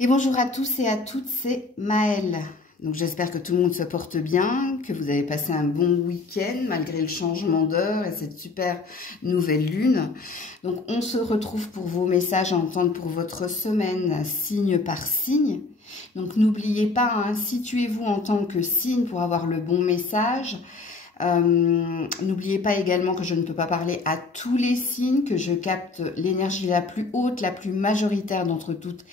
Et bonjour à tous et à toutes, c'est Maëlle. Donc j'espère que tout le monde se porte bien, que vous avez passé un bon week-end malgré le changement d'heure et cette super nouvelle lune. Donc on se retrouve pour vos messages à entendre pour votre semaine, signe par signe. Donc n'oubliez pas, situez-vous en tant que signe pour avoir le bon message. N'oubliez pas également que je ne peux pas parler à tous les signes, que je capte l'énergie la plus haute, la plus majoritaire d'entre toutes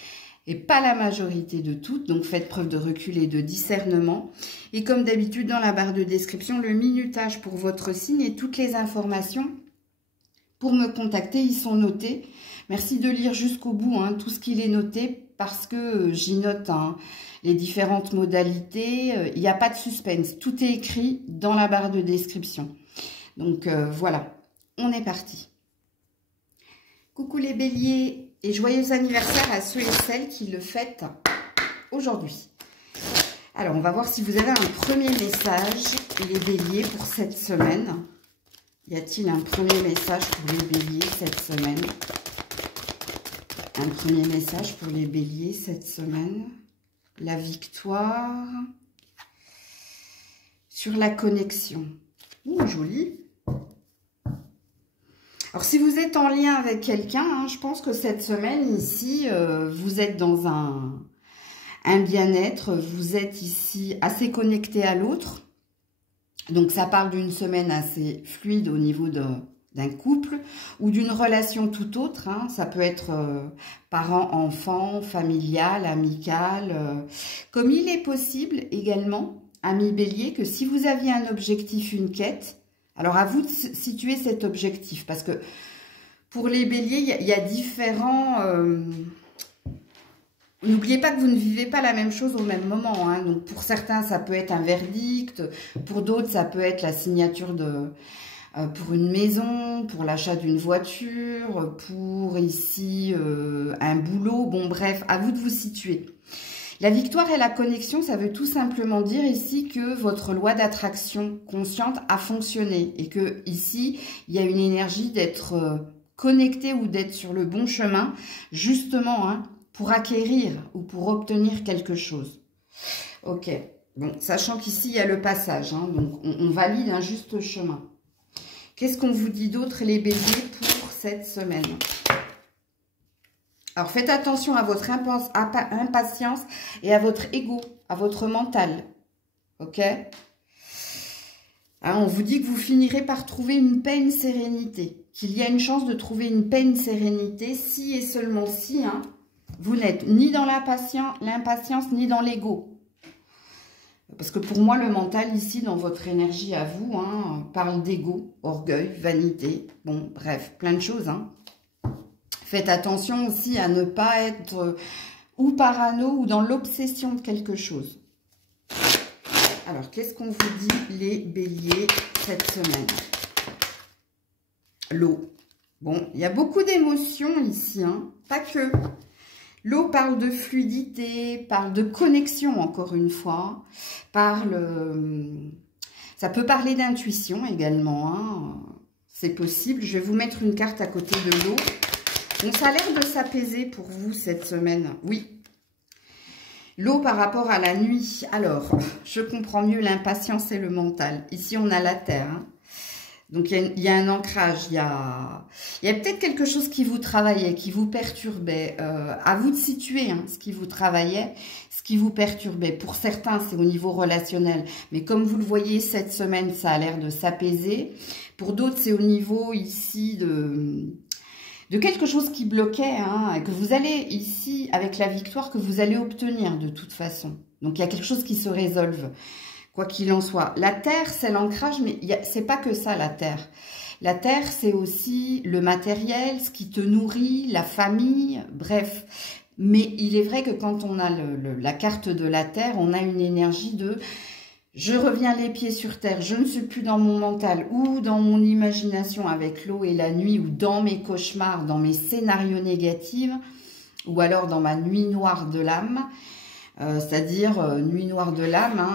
et pas la majorité de toutes, donc faites preuve de recul et de discernement. Et comme d'habitude, dans la barre de description, le minutage pour votre signe et toutes les informations pour me contacter, ils sont notés. Merci de lire jusqu'au bout tout ce qu'il est noté, parce que j'y note les différentes modalités. Il n'y a pas de suspense, tout est écrit dans la barre de description. Donc voilà, on est parti. Coucou les béliers et joyeux anniversaire à ceux et celles qui le fêtent aujourd'hui. Alors, on va voir si vous avez un premier message, les béliers, pour cette semaine. Y a-t-il un premier message pour les béliers cette semaine? Un premier message pour les béliers cette semaine. La victoire. Sur la connexion. Ouh, joli. Alors, si vous êtes en lien avec quelqu'un, je pense que cette semaine, ici, vous êtes dans un bien-être. Vous êtes ici assez connecté à l'autre. Donc, ça parle d'une semaine assez fluide au niveau d'un couple ou d'une relation tout autre. Ça peut être parent-enfant, familial, amical. Comme il est possible également, amis bélier, que si vous aviez un objectif, une quête, alors, à vous de situer cet objectif, parce que pour les béliers, il y a différents... N'oubliez pas que vous ne vivez pas la même chose au même moment. Donc, pour certains, ça peut être un verdict. Pour d'autres, ça peut être la signature pour une maison, pour l'achat d'une voiture, pour ici un boulot. Bon, bref, à vous de vous situer. La victoire et la connexion, ça veut tout simplement dire ici que votre loi d'attraction consciente a fonctionné et que ici, il y a une énergie d'être connecté ou d'être sur le bon chemin, justement, pour acquérir ou pour obtenir quelque chose. Ok, bon, sachant qu'ici, il y a le passage, donc on valide un juste chemin. Qu'est-ce qu'on vous dit d'autre, les béliers, pour cette semaine ? Alors, faites attention à votre impatience et à votre ego, à votre mental. Ok? On vous dit que vous finirez par trouver une paix, une sérénité. Qu'il y a une chance de trouver une paix, une sérénité, si et seulement si vous n'êtes ni dans l'impatience, ni dans l'ego. Parce que pour moi, le mental, ici, dans votre énergie à vous, parle d'ego, orgueil, vanité. Bon, bref, plein de choses, Faites attention aussi à ne pas être ou parano ou dans l'obsession de quelque chose. Alors, qu'est-ce qu'on vous dit, les béliers, cette semaine? L'eau. Bon, il y a beaucoup d'émotions ici, pas que. L'eau parle de fluidité, parle de connexion, encore une fois. Ça peut parler d'intuition également, c'est possible. Je vais vous mettre une carte à côté de l'eau. Donc, ça a l'air de s'apaiser pour vous cette semaine. Oui. L'eau par rapport à la nuit. Alors, je comprends mieux l'impatience et le mental. Ici, on a la terre. Donc, il y a un ancrage. Il y a peut-être quelque chose qui vous travaillait, qui vous perturbait. À vous de situer ce qui vous travaillait, ce qui vous perturbait. Pour certains, c'est au niveau relationnel. Mais comme vous le voyez, cette semaine, ça a l'air de s'apaiser. Pour d'autres, c'est au niveau ici de quelque chose qui bloquait, et que vous allez ici, avec la victoire, que vous allez obtenir de toute façon. Donc, il y a quelque chose qui se résolve, quoi qu'il en soit. La terre, c'est l'ancrage, mais c'est pas que ça, la terre. La terre, c'est aussi le matériel, ce qui te nourrit, la famille, bref. Mais il est vrai que quand on a la carte de la terre, on a une énergie de... Je reviens les pieds sur terre, je ne suis plus dans mon mental ou dans mon imagination avec l'eau et la nuit ou dans mes cauchemars, dans mes scénarios négatifs ou alors dans ma nuit noire de l'âme. C'est-à-dire, nuit noire de l'âme,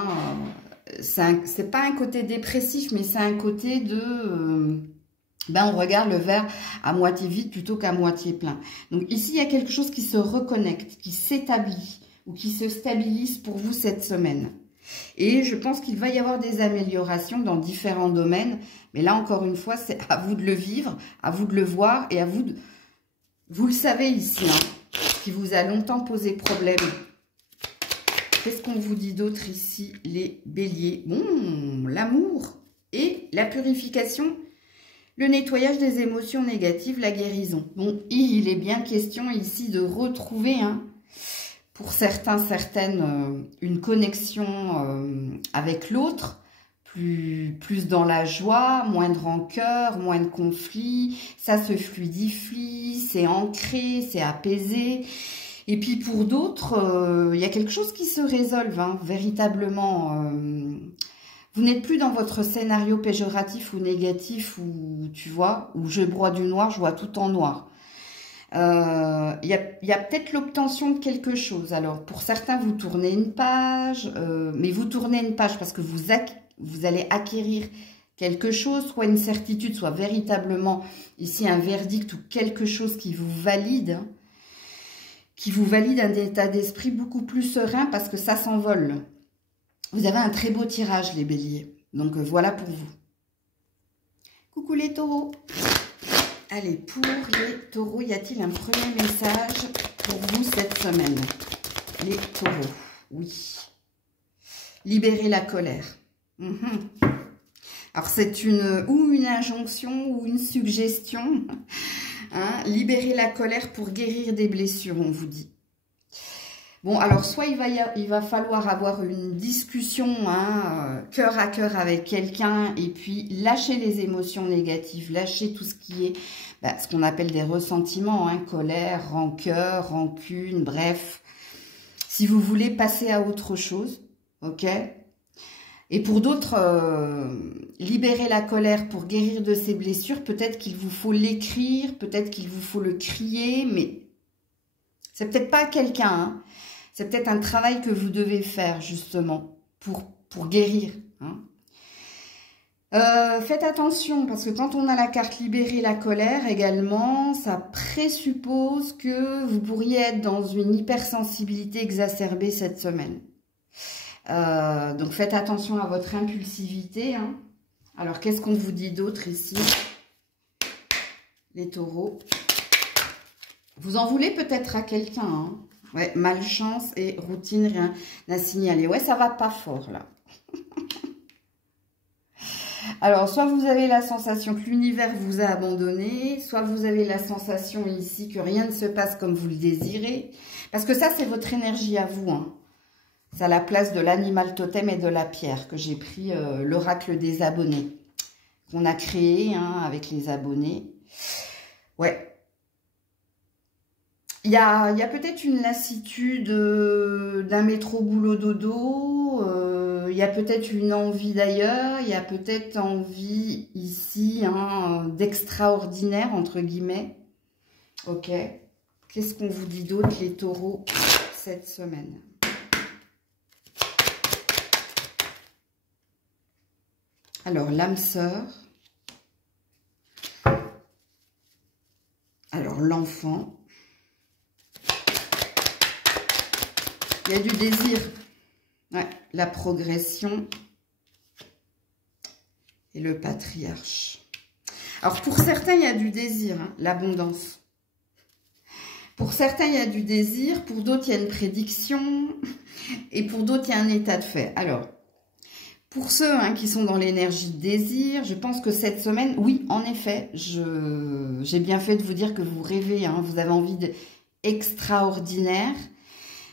c'est pas un côté dépressif, mais c'est un côté ben on regarde le verre à moitié vide plutôt qu'à moitié plein. Donc ici, il y a quelque chose qui se reconnecte, qui s'établit ou qui se stabilise pour vous cette semaine. Et je pense qu'il va y avoir des améliorations dans différents domaines. Mais là, encore une fois, c'est à vous de le vivre, à vous de le voir et à vous de... Vous le savez ici, hein, qui vous a longtemps posé problème. Qu'est-ce qu'on vous dit d'autre ici, les béliers? Bon, l'amour et la purification, le nettoyage des émotions négatives, la guérison. Bon, il est bien question ici de retrouver, hein, pour certains, certaines, une connexion avec l'autre, plus dans la joie, moins de rancœur, moins de conflits, ça se fluidifie, c'est ancré, c'est apaisé. Et puis pour d'autres, il y a quelque chose qui se résolve, hein, véritablement. Vous n'êtes plus dans votre scénario péjoratif ou négatif, où tu vois, où je broie du noir, je vois tout en noir. Il y a peut-être l'obtention de quelque chose. Alors, pour certains, vous tournez une page, mais vous tournez une page parce que vous allez acquérir quelque chose, soit une certitude, soit véritablement ici un verdict ou quelque chose qui vous valide, hein, qui vous valide un état d'esprit beaucoup plus serein parce que ça s'envole. Vous avez un très beau tirage, les béliers. Donc, voilà pour vous. Coucou les taureaux. Allez, pour les taureaux, y a-t-il un premier message pour vous cette semaine? Les taureaux, oui. Libérez la colère. Alors, c'est une injonction ou une suggestion. Hein, libérer la colère pour guérir des blessures, on vous dit. Bon, alors, soit il va falloir avoir une discussion, hein, cœur à cœur avec quelqu'un et puis lâcher les émotions négatives, lâcher tout ce qui est ce qu'on appelle des ressentiments, hein, colère, rancœur, rancune, bref. Si vous voulez passer à autre chose, ok? Et pour d'autres, libérer la colère pour guérir de ces blessures, peut-être qu'il vous faut l'écrire, peut-être qu'il vous faut le crier, mais c'est peut-être pas quelqu'un, hein. C'est peut-être un travail que vous devez faire, justement, pour guérir. Hein. Faites attention, parce que quand on a la carte libérer la colère également, ça présuppose que vous pourriez être dans une hypersensibilité exacerbée cette semaine. Donc, faites attention à votre impulsivité. Hein. Alors, qu'est-ce qu'on vous dit d'autre ici, les taureaux? Vous en voulez peut-être à quelqu'un, hein. Ouais, malchance et routine, rien à signaler. Ouais, ça va pas fort, là. Alors, soit vous avez la sensation que l'univers vous a abandonné, soit vous avez la sensation ici que rien ne se passe comme vous le désirez. Parce que ça, c'est votre énergie à vous, hein. C'est à la place de l'animal totem et de la pierre que j'ai pris l'oracle des abonnés. Qu'on a créé, hein, avec les abonnés. Ouais. Il y a peut-être une lassitude d'un métro boulot dodo, il y a peut-être une envie d'ailleurs, il y a peut-être envie ici, hein, d'extraordinaire, entre guillemets. Ok. Qu'est-ce qu'on vous dit d'autre, les taureaux, cette semaine? Alors, l'âme sœur. Alors, l'enfant. Il y a du désir, ouais, la progression et le patriarche. Alors, pour certains, il y a du désir, hein, l'abondance. Pour certains, il y a du désir, pour d'autres, il y a une prédiction et pour d'autres, il y a un état de fait. Alors, pour ceux, hein, qui sont dans l'énergie de désir, je pense que cette semaine, oui, en effet, j'ai bien fait de vous dire que vous rêvez, hein, vous avez envie d'extraordinaire.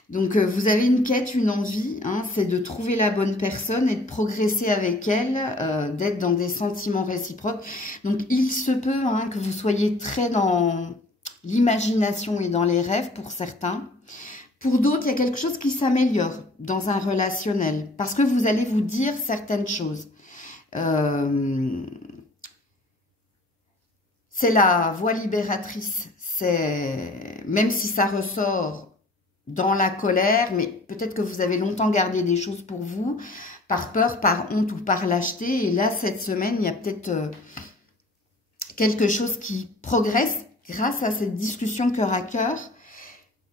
Donc, vous avez une quête, une envie, hein, c'est de trouver la bonne personne et de progresser avec elle, d'être dans des sentiments réciproques. Donc, il se peut, hein, que vous soyez très dans l'imagination et dans les rêves pour certains. Pour d'autres, il y a quelque chose qui s'améliore dans un relationnel parce que vous allez vous dire certaines choses. C'est la voie libératrice. Même si ça ressort dans la colère, mais peut-être que vous avez longtemps gardé des choses pour vous, par peur, par honte ou par lâcheté. Et là, cette semaine, il y a peut-être quelque chose qui progresse grâce à cette discussion cœur à cœur,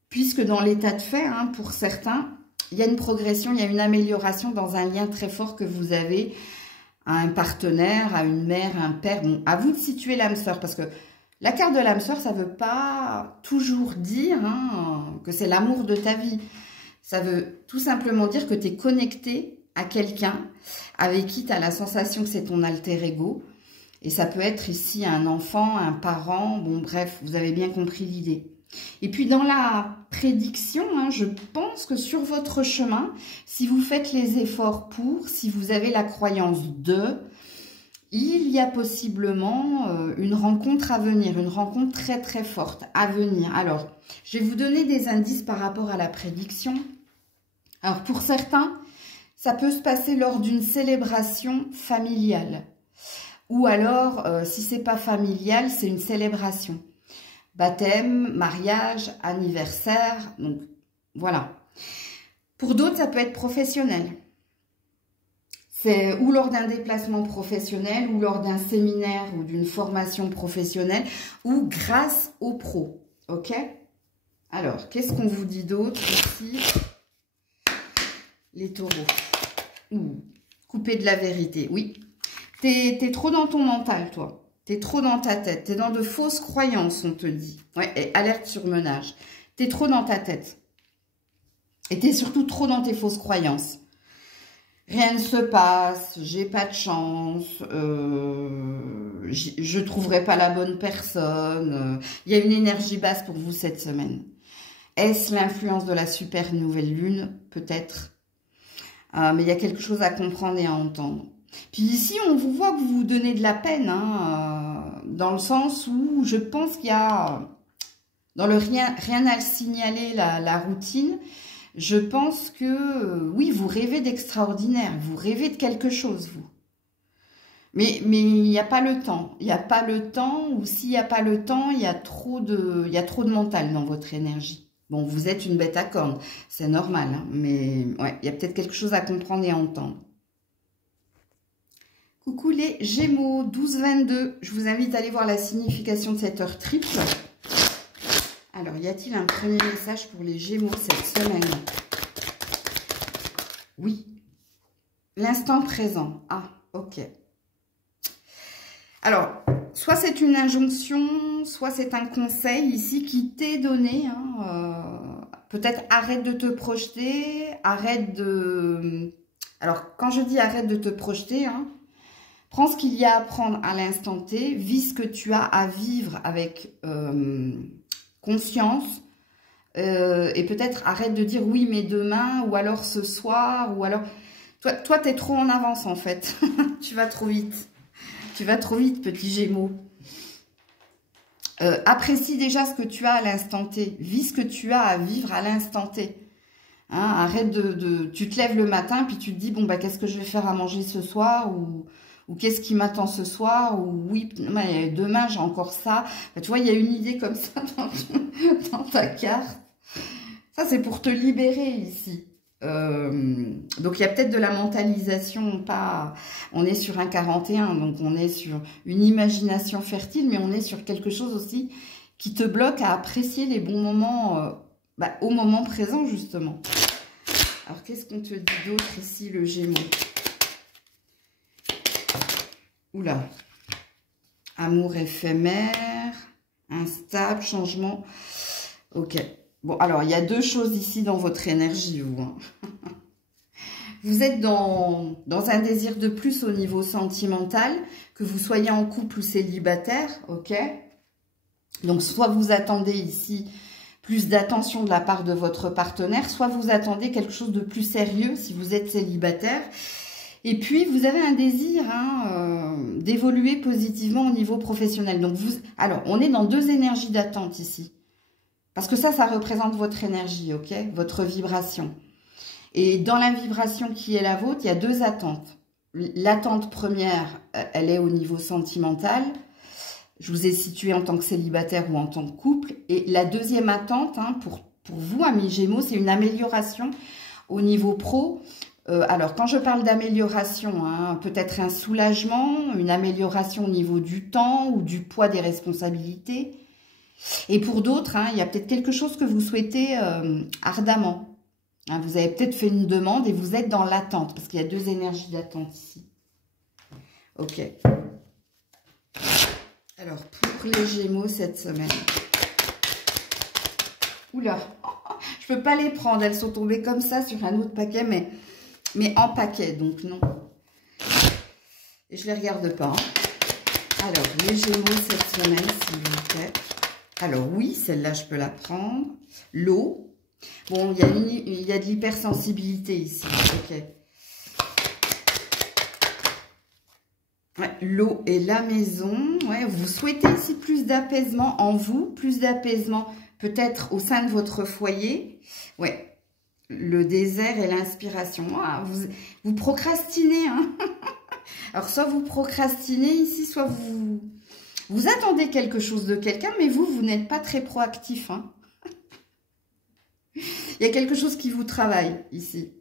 puisque dans l'état de fait, hein, pour certains, il y a une progression, il y a une amélioration dans un lien très fort que vous avez à un partenaire, à une mère, à un père. Bon, à vous de situer l'âme sœur, parce que la carte de l'âme sœur, ça ne veut pas toujours dire hein, que c'est l'amour de ta vie. Ça veut tout simplement dire que tu es connecté à quelqu'un avec qui tu as la sensation que c'est ton alter ego. Et ça peut être ici un enfant, un parent, bon bref, vous avez bien compris l'idée. Et puis dans la prédiction, hein, je pense que sur votre chemin, si vous faites les efforts pour, si vous avez la croyance de, il y a possiblement une rencontre à venir, une rencontre très très forte à venir. Alors, je vais vous donner des indices par rapport à la prédiction. Alors pour certains, ça peut se passer lors d'une célébration familiale. Ou alors, si c'est pas familial, c'est une célébration. Baptême, mariage, anniversaire, donc voilà. Pour d'autres, ça peut être professionnel. C'est ou lors d'un déplacement professionnel, ou lors d'un séminaire ou d'une formation professionnelle, ou grâce aux pros, ok? Alors, qu'est-ce qu'on vous dit d'autre ici? Les taureaux. Couper de la vérité, oui. T'es trop dans ton mental, toi. T'es trop dans ta tête. T'es dans de fausses croyances, on te dit. Ouais, et alerte surmenage. T'es trop dans ta tête. Et t'es surtout trop dans tes fausses croyances. Rien ne se passe, j'ai pas de chance, je trouverai pas la bonne personne. Il y a une énergie basse pour vous cette semaine. Est-ce l'influence de la super nouvelle lune? Peut-être. Mais il y a quelque chose à comprendre et à entendre. Puis ici, on vous voit que vous vous donnez de la peine, hein, dans le sens où je pense qu'il y a, dans le rien à signaler, la routine, je pense que, oui, vous rêvez d'extraordinaire, vous rêvez de quelque chose, vous. Mais il n'y a pas le temps. Il n'y a pas le temps, ou s'il n'y a pas le temps, il y a trop de mental dans votre énergie. Bon, vous êtes une bête à cornes, c'est normal, hein, mais ouais, il y a peut-être quelque chose à comprendre et à entendre. Coucou les Gémeaux, 12-22. Je vous invite à aller voir la signification de cette heure triple. Alors, y a-t-il un premier message pour les Gémeaux cette semaine? Oui. L'instant présent. Ah, ok. Alors, soit c'est une injonction, soit c'est un conseil ici qui t'est donné. Hein, peut-être arrête de te projeter, arrête de... Alors, quand je dis arrête de te projeter, hein, prends ce qu'il y a à prendre à l'instant T, vis ce que tu as à vivre avec conscience, et peut-être arrête de dire oui, mais demain, ou alors ce soir, ou alors... Toi tu es trop en avance en fait, tu vas trop vite. Tu vas trop vite, petit Gémeaux. Apprécie déjà ce que tu as à l'instant T, vis ce que tu as à vivre à l'instant T. Hein, arrête tu te lèves le matin, puis tu te dis, bon, bah, qu'est-ce que je vais faire à manger ce soir, ou qu'est-ce qui m'attend ce soir, ou oui, demain j'ai encore ça. Bah, tu vois, il y a une idée comme ça dans ta carte. Ça, c'est pour te libérer ici. Donc, il y a peut-être de la mentalisation, pas... On est sur un 41, donc on est sur une imagination fertile, mais on est sur quelque chose aussi qui te bloque à apprécier les bons moments au moment présent, justement. Alors, qu'est-ce qu'on te dit d'autre ici, le Gémeaux? Oula. Amour éphémère, instable, changement. Ok. Bon, alors, il y a deux choses ici dans votre énergie, vous. Hein. Vous êtes dans un désir de plus au niveau sentimental, que vous soyez en couple ou célibataire, ok? Donc, soit vous attendez ici plus d'attention de la part de votre partenaire, soit vous attendez quelque chose de plus sérieux si vous êtes célibataire. Et puis, vous avez un désir d'évoluer positivement au niveau professionnel. Donc, alors, on est dans deux énergies d'attente ici. Parce que ça représente votre énergie, ok? Votre vibration. Et dans la vibration qui est la vôtre, il y a deux attentes. L'attente première, elle est au niveau sentimental. Je vous ai situé en tant que célibataire ou en tant que couple. Et la deuxième attente, hein, pour vous, amis Gémeaux, c'est une amélioration au niveau pro. Alors, quand je parle d'amélioration, hein, peut-être un soulagement, une amélioration au niveau du temps ou du poids des responsabilités. Et pour d'autres, hein, il y a peut-être quelque chose que vous souhaitez ardemment. Hein, vous avez peut-être fait une demande et vous êtes dans l'attente, parce qu'il y a deux énergies d'attente ici. Ok. Alors, pour les Gémeaux cette semaine. Oula, je ne peux pas les prendre, elles sont tombées comme ça sur un autre paquet, mais en paquet, donc non. Et je ne les regarde pas. Alors, les Gémeaux cette semaine, s'il vous plaît. Alors oui, celle-là, je peux la prendre. L'eau. Bon, il y a de l'hypersensibilité ici. Ok. Ouais, l'eau et la maison. Ouais, vous souhaitez ici plus d'apaisement en vous, plus d'apaisement peut-être au sein de votre foyer. Ouais, le désert et l'inspiration. Ah, vous procrastinez. Hein. Alors, soit vous procrastinez ici, soit vous attendez quelque chose de quelqu'un, mais vous n'êtes pas très proactif. Hein. Il y a quelque chose qui vous travaille ici.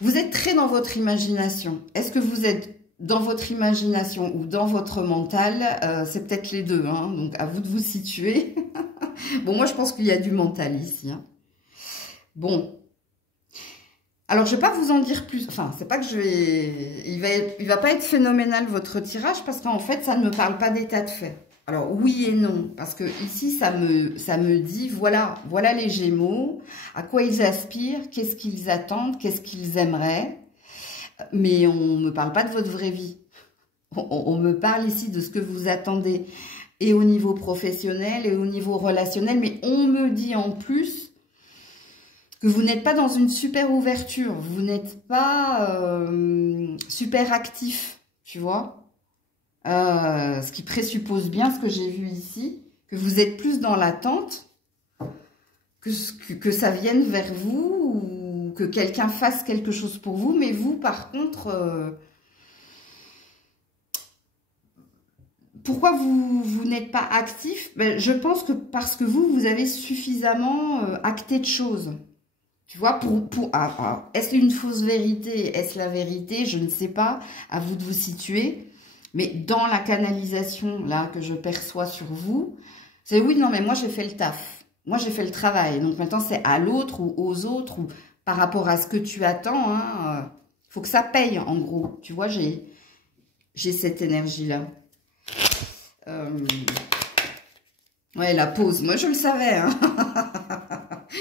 Vous êtes très dans votre imagination. Est-ce que vous êtes dans votre imagination ou dans votre mental? C'est peut-être les deux, hein, donc à vous de vous situer. Bon, moi je pense qu'il y a du mental ici. Hein. Bon. Alors, je ne vais pas vous en dire plus. Enfin, c'est pas que je vais... Il va pas être phénoménal, votre tirage, parce qu'en fait, ça ne me parle pas d'état de fait. Alors, oui et non, parce que ici, ça me dit, voilà les Gémeaux, à quoi ils aspirent, qu'est-ce qu'ils attendent, qu'est-ce qu'ils aimeraient. Mais on ne me parle pas de votre vraie vie. On me parle ici de ce que vous attendez, et au niveau professionnel, et au niveau relationnel, mais on me dit en plus que vous n'êtes pas dans une super ouverture, vous n'êtes pas super actif, tu vois. Ce qui présuppose bien ce que j'ai vu ici, que vous êtes plus dans l'attente, que ça vienne vers vous, ou que quelqu'un fasse quelque chose pour vous, mais vous, par contre, pourquoi vous n'êtes pas actif? Ben, je pense que parce que vous avez suffisamment acté de choses. Tu vois, est-ce une fausse vérité? Est-ce la vérité? Je ne sais pas, à vous de vous situer. Mais dans la canalisation, là, que je perçois sur vous, c'est oui, non, mais moi, j'ai fait le taf. Moi, j'ai fait le travail. Donc, maintenant, c'est à l'autre ou aux autres ou par rapport à ce que tu attends. Hein, faut que ça paye, en gros. Tu vois, j'ai cette énergie-là. Ouais, la pause. Moi, je le savais. Hein.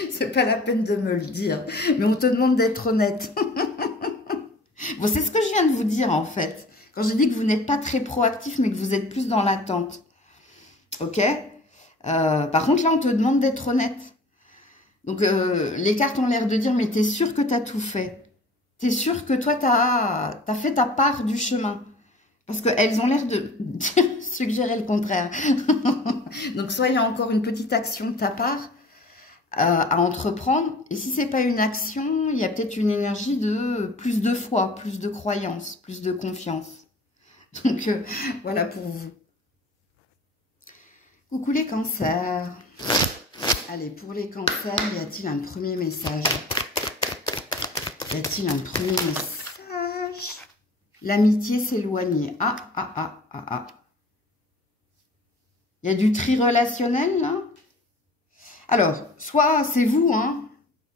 C'est pas la peine de me le dire. Mais on te demande d'être honnête. Bon, c'est ce que je viens de vous dire, en fait. Quand j'ai dit que vous n'êtes pas très proactif, mais que vous êtes plus dans l'attente. Ok? Par contre, là, on te demande d'être honnête. Donc, les cartes ont l'air de dire, mais t'es sûr que t'as tout fait? T'es sûr que toi, t'as fait ta part du chemin? Parce qu'elles ont l'air de suggérer le contraire. Donc, soit il y a encore une petite action de ta part à entreprendre. Et si c'est pas une action, il y a peut-être une énergie de plus de foi, plus de croyance, plus de confiance. Donc, voilà pour vous. Coucou les cancers. Allez, pour les cancers, y a-t-il un premier message? Y a-t-il un premier message? L'amitié s'éloigner. Ah. Il y a du tri relationnel, là? Alors, soit c'est vous, hein,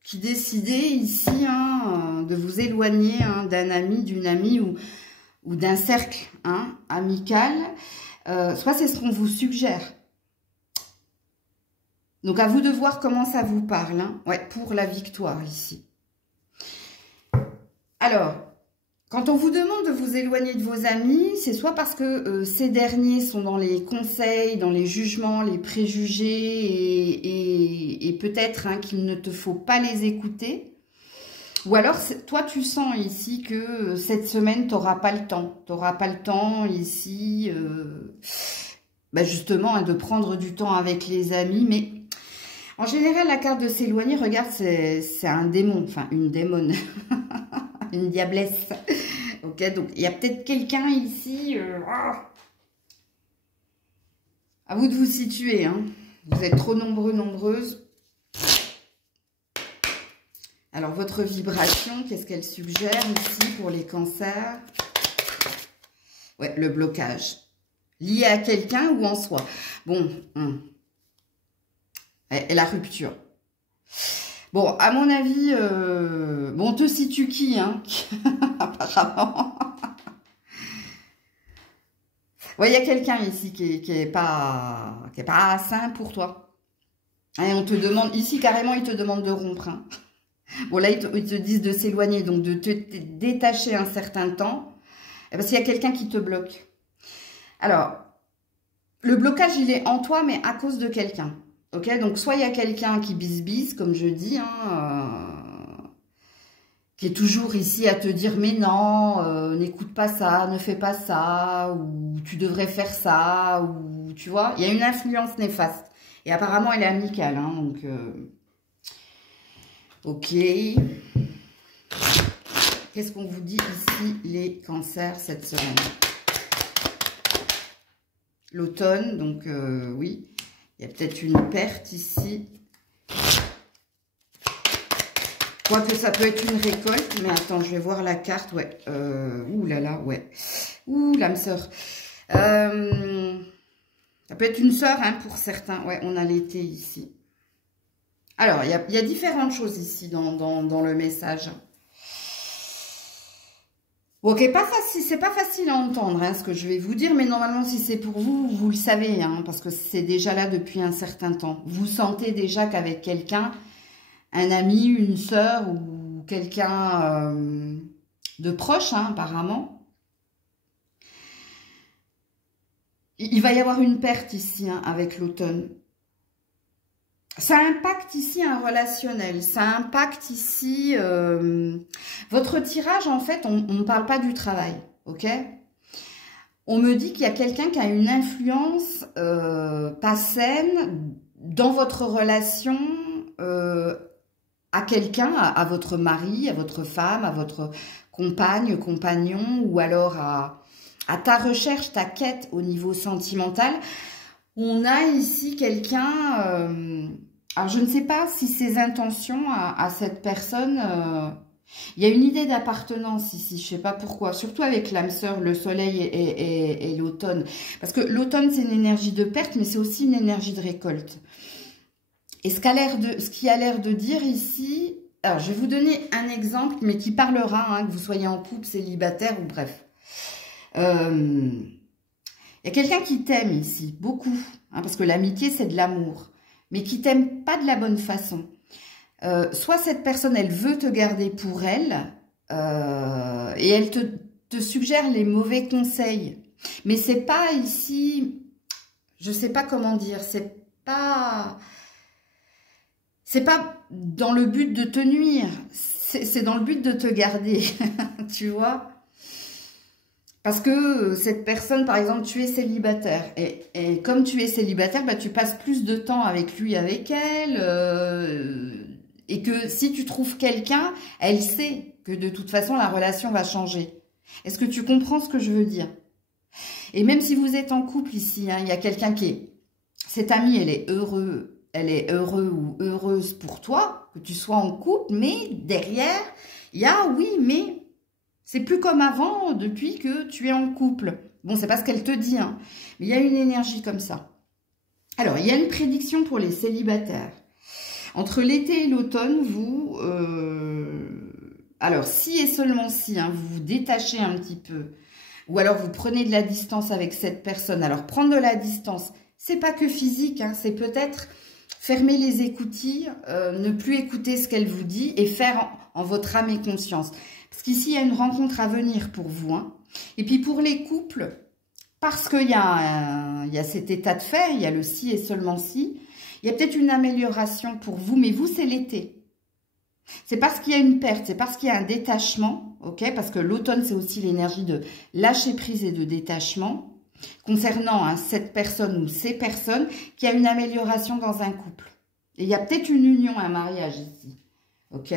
qui décidez ici hein, de vous éloigner hein, d'un ami, d'une amie ou d'un cercle hein, amical, soit c'est ce qu'on vous suggère. Donc, à vous de voir comment ça vous parle, hein, ouais, pour la victoire ici. Alors, quand on vous demande de vous éloigner de vos amis, c'est soit parce que ces derniers sont dans les conseils, dans les jugements, les préjugés et peut-être hein, qu'il ne te faut pas les écouter. Ou alors, toi, tu sens ici que cette semaine, tu n'auras pas le temps. Tu n'auras pas le temps ici, bah justement, hein, de prendre du temps avec les amis. Mais en général, la carte de s'éloigner, regarde, c'est un démon, enfin une démone, une diablesse. Ok, donc il y a peut-être quelqu'un ici. À vous de vous situer. Hein. Vous êtes trop nombreux, nombreuses. Alors, votre vibration, qu'est-ce qu'elle suggère ici pour les cancers? Ouais, le blocage. Lié à quelqu'un ou en soi. Bon, et la rupture. Bon, à mon avis, bon, on te situe qui, hein, apparemment. Ouais, il y a quelqu'un ici qui est pas sain pour toi. Et on te demande, ici carrément, ils te demandent de rompre. Hein. Bon, là, ils te disent de s'éloigner, donc de te détacher un certain temps. Parce qu'il y a quelqu'un qui te bloque. Alors, le blocage, il est en toi, mais à cause de quelqu'un. Ok, donc soit il y a quelqu'un qui bise, comme je dis, qui est toujours ici à te dire mais non, n'écoute pas ça, ne fais pas ça, ou tu devrais faire ça, ou tu vois, il y a une influence néfaste. Et apparemment elle est amicale, hein, donc ok. Qu'est-ce qu'on vous dit ici les cancers cette semaine? L'automne, donc oui. Il y a peut-être une perte ici. Quoique ça peut être une récolte. Mais attends, je vais voir la carte. Ouais. Ouh là là, ouais. Ouh, l'âme sœur. Ça peut être une sœur hein, pour certains. Ouais, on a l'été ici. Alors, il y a différentes choses ici dans le message. Ok, c'est pas facile à entendre hein, ce que je vais vous dire, mais normalement si c'est pour vous, vous le savez, hein, parce que c'est déjà là depuis un certain temps. Vous sentez déjà qu'avec quelqu'un, un ami, une sœur ou quelqu'un de proche, hein, apparemment, il va y avoir une perte ici hein, avec l'automne. Ça impacte ici un relationnel, ça impacte ici... votre tirage, en fait, on ne parle pas du travail, ok? On me dit qu'il y a quelqu'un qui a une influence pas saine dans votre relation à quelqu'un, à votre mari, à votre femme, à votre compagne, compagnon, ou alors à ta recherche, ta quête au niveau sentimental. On a ici quelqu'un... alors, je ne sais pas si ses intentions à cette personne... il y a une idée d'appartenance ici, je ne sais pas pourquoi. Surtout avec l'âme sœur, le soleil et l'automne. Parce que l'automne, c'est une énergie de perte, mais c'est aussi une énergie de récolte. Et ce qui a l'air de dire ici... Alors, je vais vous donner un exemple, mais qui parlera, hein, que vous soyez en couple, célibataire ou bref. Il y a quelqu'un qui t'aime ici, beaucoup, hein, parce que l'amitié, c'est de l'amour, mais qui t'aime pas de la bonne façon. Soit cette personne, elle veut te garder pour elle, et elle te suggère les mauvais conseils. Mais c'est pas ici, je sais pas comment dire, c'est pas dans le but de te nuire, c'est dans le but de te garder, tu vois. Parce que cette personne, par exemple, tu es célibataire. Et comme tu es célibataire, bah, tu passes plus de temps avec lui, avec elle. Et que si tu trouves quelqu'un, elle sait que de toute façon, la relation va changer. Est-ce que tu comprends ce que je veux dire? Et même si vous êtes en couple ici, hein, il y a quelqu'un qui est... Cette amie, elle est heureux ou heureuse pour toi, que tu sois en couple, mais derrière, il y a oui, mais... C'est plus comme avant depuis que tu es en couple. Bon, c'est pas ce qu'elle te dit, hein, mais il y a une énergie comme ça. Alors, il y a une prédiction pour les célibataires. Entre l'été et l'automne, vous... alors, si et seulement si, hein, vous vous détachez un petit peu, ou alors vous prenez de la distance avec cette personne. Alors, prendre de la distance, c'est pas que physique, hein, c'est peut-être fermer les écoutilles, ne plus écouter ce qu'elle vous dit et faire en votre âme et conscience. Parce qu'ici, il y a une rencontre à venir pour vous. Hein. Et puis pour les couples, parce qu'il y a cet état de fait, il y a le si et seulement si, il y a peut-être une amélioration pour vous, mais vous, c'est l'été. C'est parce qu'il y a une perte, c'est parce qu'il y a un détachement, ok? Parce que l'automne, c'est aussi l'énergie de lâcher prise et de détachement. Concernant hein, cette personne ou ces personnes, qui a une amélioration dans un couple. Et il y a peut-être une union, un mariage ici. Ok?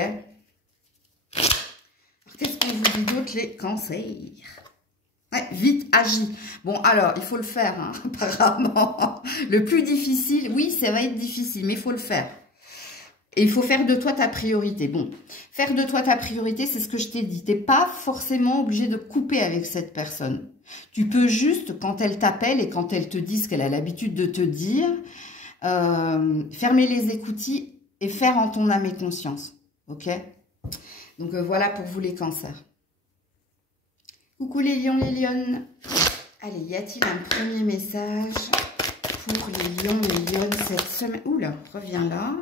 Qu'est-ce qu'on vous dit d'autre, les cancers? Ouais, vite, agis. Bon, alors, il faut le faire, hein, apparemment. Le plus difficile, oui, ça va être difficile, mais il faut le faire. Et il faut faire de toi ta priorité. Bon, faire de toi ta priorité, c'est ce que je t'ai dit. Tu n'es pas forcément obligé de couper avec cette personne. Tu peux juste, quand elle t'appelle et quand elle te dit ce qu'elle a l'habitude de te dire, fermer les écoutilles et faire en ton âme et conscience. Ok? Donc voilà pour vous les cancers. Coucou les lions, les lionnes. Allez, y a-t-il un premier message pour les lions, les lionnes cette semaine? Oula, reviens là.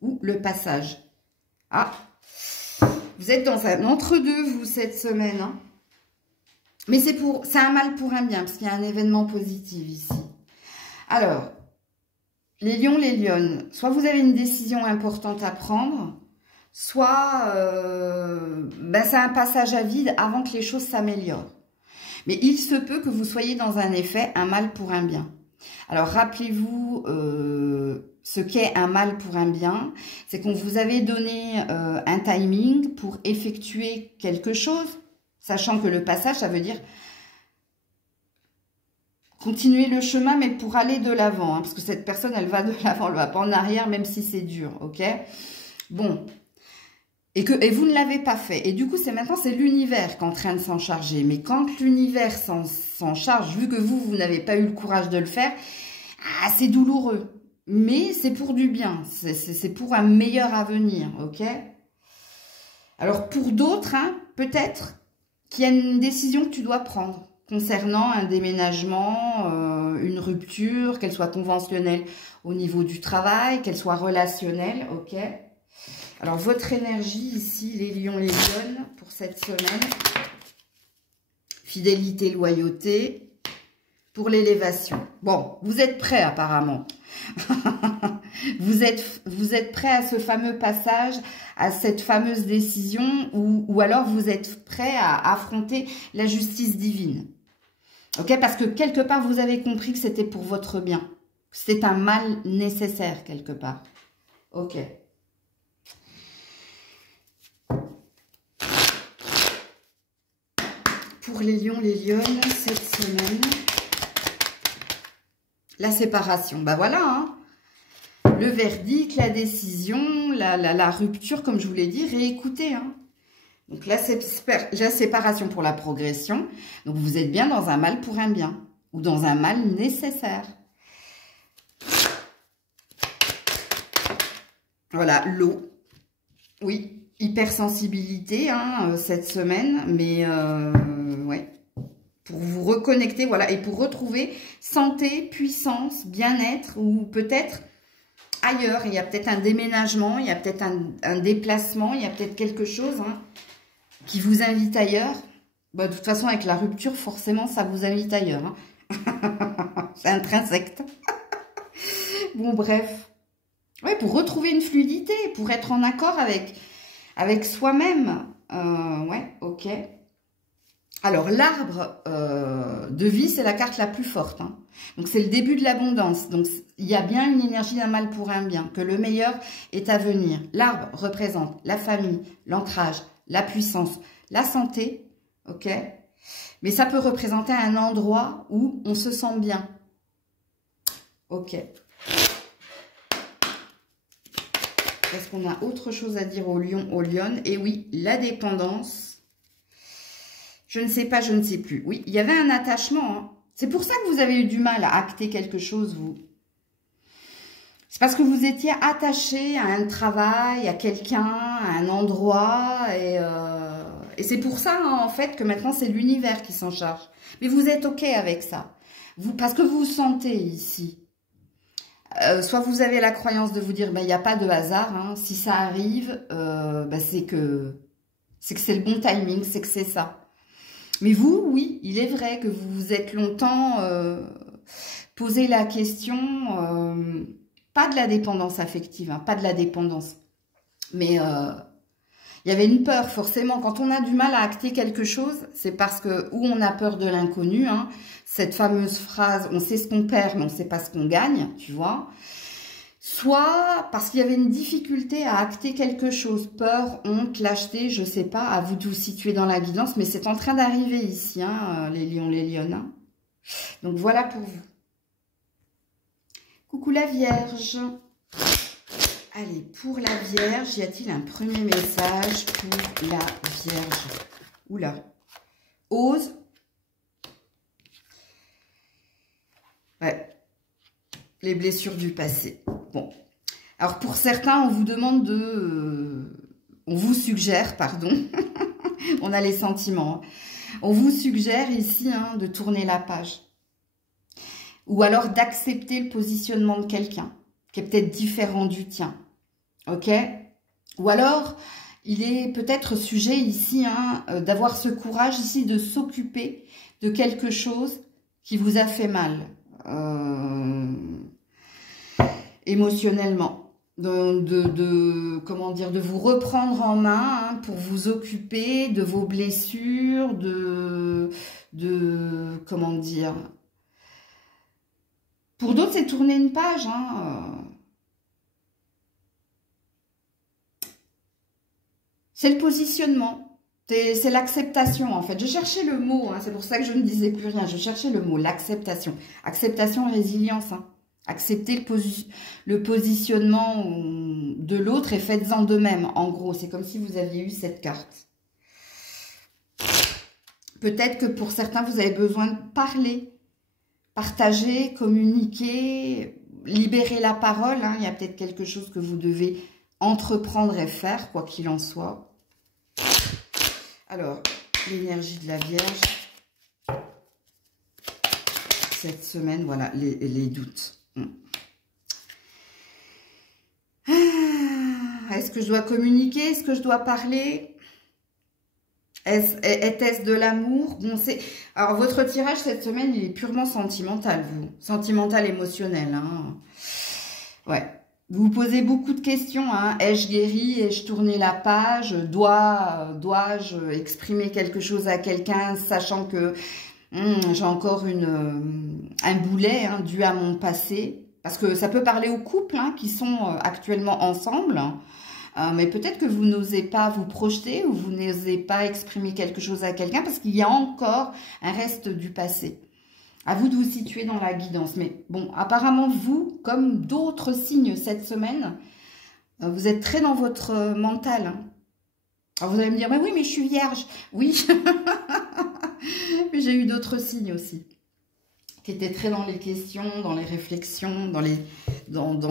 Ou le passage. Ah, vous êtes dans un entre-deux, vous, cette semaine. Hein. Mais c'est un mal pour un bien, parce qu'il y a un événement positif ici. Alors, les lions, les lionnes, soit vous avez une décision importante à prendre, soit c'est un passage à vide avant que les choses s'améliorent. Mais il se peut que vous soyez dans un effet, un mal pour un bien. Alors, rappelez-vous ce qu'est un mal pour un bien. C'est qu'on vous avait donné un timing pour effectuer quelque chose, sachant que le passage, ça veut dire continuer le chemin, mais pour aller de l'avant. Hein, parce que cette personne, elle va de l'avant, elle va pas en arrière, même si c'est dur, ok? Bon. Et vous ne l'avez pas fait. Et du coup, maintenant, c'est l'univers qui est en train de s'en charger. Mais quand l'univers s'en charge, vu que vous n'avez pas eu le courage de le faire, c'est douloureux. Mais c'est pour du bien. C'est pour un meilleur avenir, ok? Alors, pour d'autres, hein, peut-être qu'il y a une décision que tu dois prendre concernant un déménagement, une rupture, qu'elle soit conventionnelle au niveau du travail, qu'elle soit relationnelle, ok? Alors, votre énergie ici, les lions, les lionnes, pour cette semaine. Fidélité, loyauté. Pour l'élévation. Bon, vous êtes prêts apparemment. vous êtes prêts à ce fameux passage, à cette fameuse décision, ou alors vous êtes prêts à affronter la justice divine. Ok? Parce que quelque part, vous avez compris que c'était pour votre bien. C'est un mal nécessaire quelque part. Ok. Pour les lions, les lionnes, cette semaine, la séparation. Ben voilà, hein. Le verdict, la décision, la rupture, comme je vous l'ai dit, réécoutez. Hein. Donc la séparation pour la progression. Donc vous êtes bien dans un mal pour un bien, ou dans un mal nécessaire. Voilà, l'eau. Oui. Hypersensibilité hein, cette semaine, mais ouais, pour vous reconnecter, voilà, et pour retrouver santé, puissance, bien-être, ou peut-être ailleurs, il y a peut-être un déménagement, il y a peut-être un déplacement, il y a peut-être quelque chose hein, qui vous invite ailleurs. Bah, de toute façon, avec la rupture, forcément, ça vous invite ailleurs. Hein. C'est intrinsèque. Bon, bref. Ouais, pour retrouver une fluidité, pour être en accord avec soi-même. Ouais, ok. Alors, l'arbre de vie, c'est la carte la plus forte. Hein. Donc, c'est le début de l'abondance. Donc, il y a bien une énergie d'un mal pour un bien, que le meilleur est à venir. L'arbre représente la famille, l'ancrage, la puissance, la santé, ok. Mais ça peut représenter un endroit où on se sent bien. Ok. Est-ce qu'on a autre chose à dire aux lions, aux lionnes? Et oui, la dépendance. Je ne sais pas, je ne sais plus. Oui, il y avait un attachement. Hein. C'est pour ça que vous avez eu du mal à acter quelque chose, vous. C'est parce que vous étiez attaché à un travail, à quelqu'un, à un endroit. Et c'est pour ça, hein, en fait, que maintenant, c'est l'univers qui s'en charge. Mais vous êtes OK avec ça. Parce que vous vous sentez ici. Soit vous avez la croyance de vous dire, il n'y a pas de hasard. Hein, si ça arrive, c'est que c'est le bon timing, c'est que c'est ça. Mais vous, oui, il est vrai que vous vous êtes longtemps posé la question, pas de la dépendance affective, hein, pas de la dépendance. Mais il y avait une peur, forcément. Quand on a du mal à acter quelque chose, c'est parce que, ou on a peur de l'inconnu, hein, cette fameuse phrase, on sait ce qu'on perd, mais on ne sait pas ce qu'on gagne, tu vois. Soit parce qu'il y avait une difficulté à acter quelque chose, peur, honte, lâcheté, je ne sais pas, à vous de vous situer dans la guidance, mais c'est en train d'arriver ici, hein, les lions, les lionnes. Hein. Donc voilà pour vous. Coucou la Vierge. Allez, pour la Vierge, y a-t-il un premier message pour la Vierge? Oula. Ose. Ouais. Les blessures du passé. Bon. Alors, pour certains, on vous demande de... on vous suggère, pardon. On a les sentiments. On vous suggère ici de tourner la page. Ou alors d'accepter le positionnement de quelqu'un, qui est peut-être différent du tien. Ok? Ou alors, il est peut-être sujet ici d'avoir ce courage ici de s'occuper de quelque chose qui vous a fait mal. Émotionnellement. Comment dire, de vous reprendre en main pour vous occuper de vos blessures, comment dire. Pour d'autres, c'est tourner une page. C'est le positionnement. C'est l'acceptation, en fait. Je cherchais le mot, c'est pour ça que je ne disais plus rien. Je cherchais le mot, l'acceptation. Acceptation et résilience. Acceptez le positionnement de l'autre et faites-en de même. En gros, c'est comme si vous aviez eu cette carte. Peut-être que pour certains, vous avez besoin de parler, partager, communiquer, libérer la parole. Il y a peut-être quelque chose que vous devez entreprendre et faire, quoi qu'il en soit. Alors, l'énergie de la Vierge. Cette semaine, voilà, les doutes. Est-ce que je dois communiquer? Est-ce que je dois parler? Est-ce de l'amour? Bon, alors, votre tirage cette semaine, il est purement sentimental, vous. Sentimental, émotionnel. Ouais. Vous vous posez beaucoup de questions. Ai-je guéri? Ai-je tourné la page? Dois-je exprimer quelque chose à quelqu'un, sachant que j'ai encore un boulet dû à mon passé? Parce que ça peut parler aux couples qui sont actuellement ensemble. Mais peut-être que vous n'osez pas vous projeter ou vous n'osez pas exprimer quelque chose à quelqu'un parce qu'il y a encore un reste du passé. À vous de vous situer dans la guidance. Mais bon, apparemment, vous, comme d'autres signes cette semaine, vous êtes très dans votre mental. Alors vous allez me dire, mais oui, mais je suis vierge. Oui, mais j'ai eu d'autres signes aussi, qui étaient très dans les questions, dans les réflexions, dans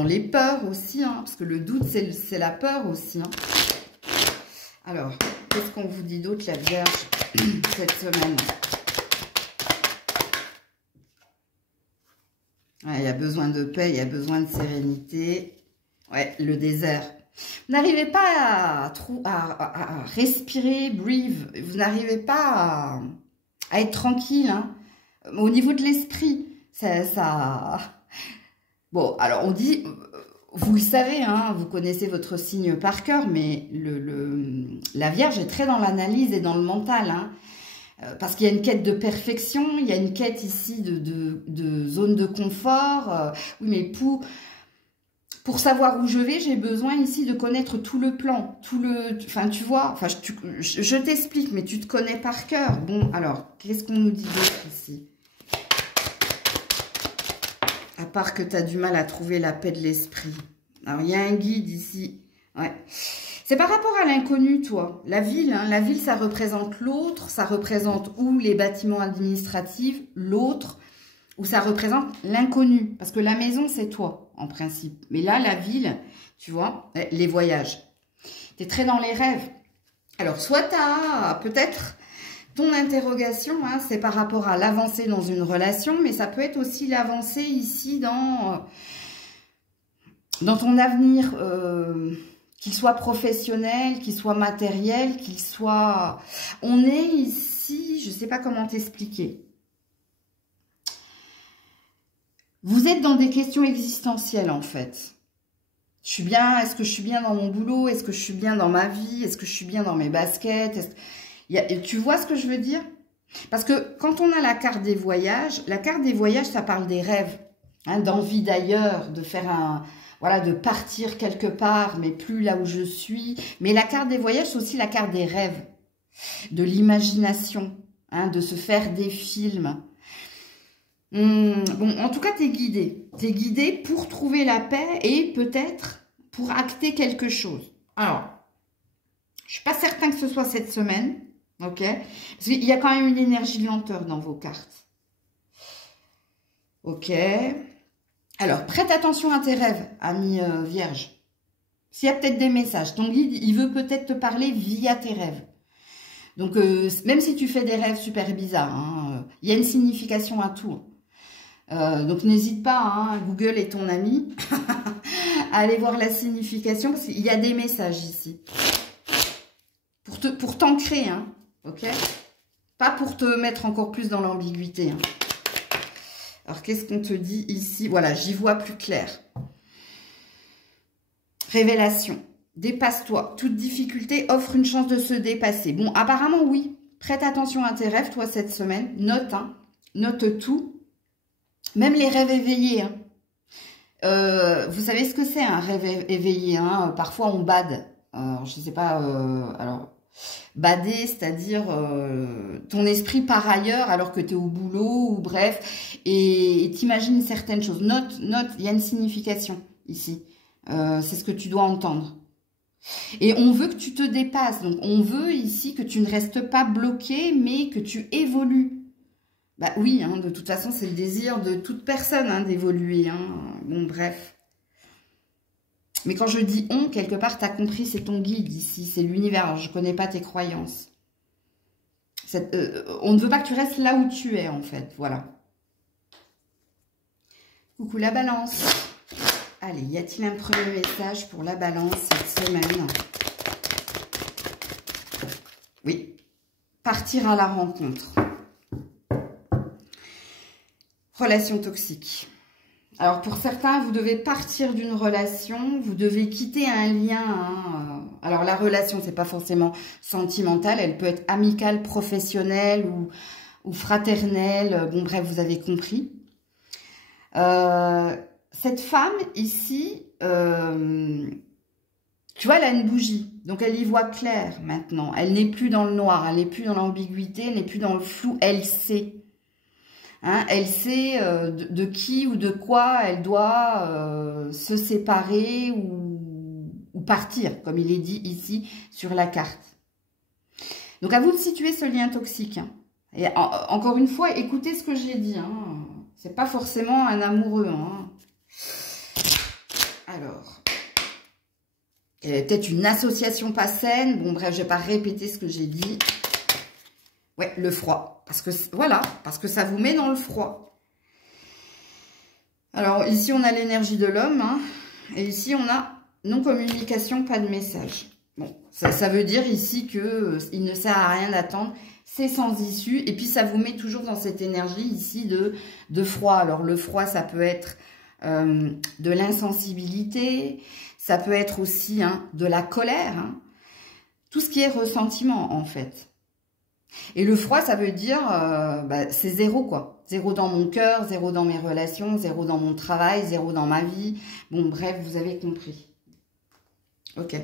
les peurs aussi, parce que le doute, c'est la peur aussi. Alors, qu'est-ce qu'on vous dit d'autre, la Vierge, cette semaine? Il y a besoin de paix, il y a besoin de sérénité. Ouais, le désert. Vous n'arrivez pas à respirer, breathe. Vous n'arrivez pas à être tranquille. Au niveau de l'esprit, ça... Bon, alors on dit, vous le savez, vous connaissez votre signe par cœur, mais la Vierge est très dans l'analyse et dans le mental, parce qu'il y a une quête de perfection, il y a une quête ici de zone de confort. Oui, mais pour savoir où je vais, j'ai besoin ici de connaître tout le plan, enfin, tu vois, enfin, je t'explique, mais tu te connais par cœur. Bon, alors, qu'est-ce qu'on nous dit d'autre ici? À part que tu as du mal à trouver la paix de l'esprit. Alors, il y a un guide ici. Ouais. C'est par rapport à l'inconnu, toi. La ville, la ville, ça représente l'autre. Ça représente ou les bâtiments administratifs, l'autre, ou ça représente l'inconnu. Parce que la maison, c'est toi, en principe. Mais là, la ville, tu vois, les voyages. Tu es très dans les rêves. Alors, soit tu as peut-être... Ton interrogation, c'est par rapport à l'avancée dans une relation, mais ça peut être aussi l'avancée ici dans ton avenir, qu'il soit professionnel, qu'il soit matériel, qu'il soit... On est ici, je ne sais pas comment t'expliquer. Vous êtes dans des questions existentielles, en fait. Je suis bien, est-ce que je suis bien dans mon boulot? Est-ce que je suis bien dans ma vie? Est-ce que je suis bien dans mes baskets? Tu vois ce que je veux dire? Parce que quand on a la carte des voyages, ça parle des rêves, d'envie d'ailleurs, de faire voilà, de partir quelque part, mais plus là où je suis. Mais la carte des voyages, c'est aussi la carte des rêves, de l'imagination, de se faire des films. Bon, en tout cas, t'es guidé. T'es guidé pour trouver la paix et peut-être pour acter quelque chose. Alors, je suis pas certain que ce soit cette semaine, ok? Parce qu'il y a quand même une énergie de lenteur dans vos cartes. Ok. Alors, prête attention à tes rêves, ami Vierge. S'il y a peut-être des messages, ton guide, il veut peut-être te parler via tes rêves. Donc, même si tu fais des rêves super bizarres, hein, il y a une signification à tout. Donc, n'hésite pas, hein, Google est ton ami, à aller voir la signification, parce qu'il y a des messages ici. Pour t'ancrer, hein, ok? Pas pour te mettre encore plus dans l'ambiguïté. Hein. Alors, qu'est-ce qu'on te dit ici? Voilà, j'y vois plus clair. Révélation. Dépasse-toi. Toute difficulté offre une chance de se dépasser. Bon, apparemment, oui. Prête attention à tes rêves, toi, cette semaine. Note, hein. Note tout. Même les rêves éveillés. Hein. Vous savez ce que c'est, un rêve éveillé, hein. Parfois, on bade. Je ne sais pas... alors, bader, c'est-à-dire ton esprit part ailleurs alors que tu es au boulot, ou bref, et t'imagines certaines choses. Note, il y a une signification ici. C'est ce que tu dois entendre. Et on veut que tu te dépasses. Donc, on veut ici que tu ne restes pas bloqué, mais que tu évolues. Bah oui, hein, de toute façon, c'est le désir de toute personne hein, d'évoluer. Hein. Bon, bref. Mais quand je dis on, quelque part, tu as compris, c'est ton guide ici, c'est l'univers. Je ne connais pas tes croyances. On ne veut pas que tu restes là où tu es, en fait. Voilà. Coucou la balance. Allez, y a-t-il un premier message pour la balance cette semaine? Oui. Partir à la rencontre. Relation toxique. Alors, pour certains, vous devez partir d'une relation, vous devez quitter un lien. Hein. Alors, la relation, c'est pas forcément sentimentale, elle peut être amicale, professionnelle ou fraternelle. Bon, bref, vous avez compris. Cette femme, ici, tu vois, elle a une bougie. Donc, elle y voit clair maintenant. Elle n'est plus dans le noir, elle n'est plus dans l'ambiguïté, elle n'est plus dans le flou, elle sait. Hein, elle sait de qui ou de quoi elle doit se séparer ou partir, comme il est dit ici sur la carte. Donc, à vous de situer ce lien toxique. Hein. Et encore une fois, écoutez ce que j'ai dit. Hein. C'est pas forcément un amoureux. Hein. Alors, peut-être une association pas saine. Bon, bref, je vais pas répéter ce que j'ai dit. Ouais, le froid. Parce que, voilà, parce que ça vous met dans le froid. Alors, ici, on a l'énergie de l'homme. Hein, et ici, on a non-communication, pas de message. Bon, ça veut dire ici que il ne sert à rien d'attendre. C'est sans issue. Et puis, ça vous met toujours dans cette énergie ici de froid. Alors, le froid, ça peut être de l'insensibilité. Ça peut être aussi hein, de la colère. Hein, tout ce qui est ressentiment, en fait. Et le froid, ça veut dire, c'est zéro, quoi. Zéro dans mon cœur, zéro dans mes relations, zéro dans mon travail, zéro dans ma vie. Bon, bref, vous avez compris. Ok.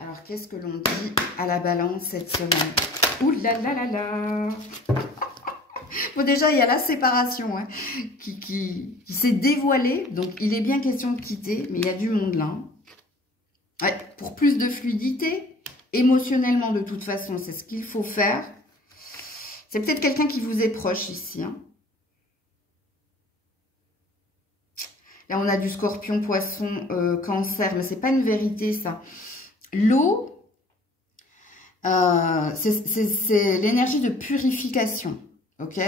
Alors, qu'est-ce que l'on dit à la balance cette semaine? Ouh là là là là. Bon, déjà, il y a la séparation hein, qui s'est dévoilée. Donc, il est bien question de quitter, mais il y a du monde là. Ouais, pour plus de fluidité. Émotionnellement, de toute façon, c'est ce qu'il faut faire. C'est peut-être quelqu'un qui vous est proche ici. Hein. Là, on a du scorpion, poisson, cancer. Mais c'est pas une vérité, ça. L'eau, c'est l'énergie de purification. Ok?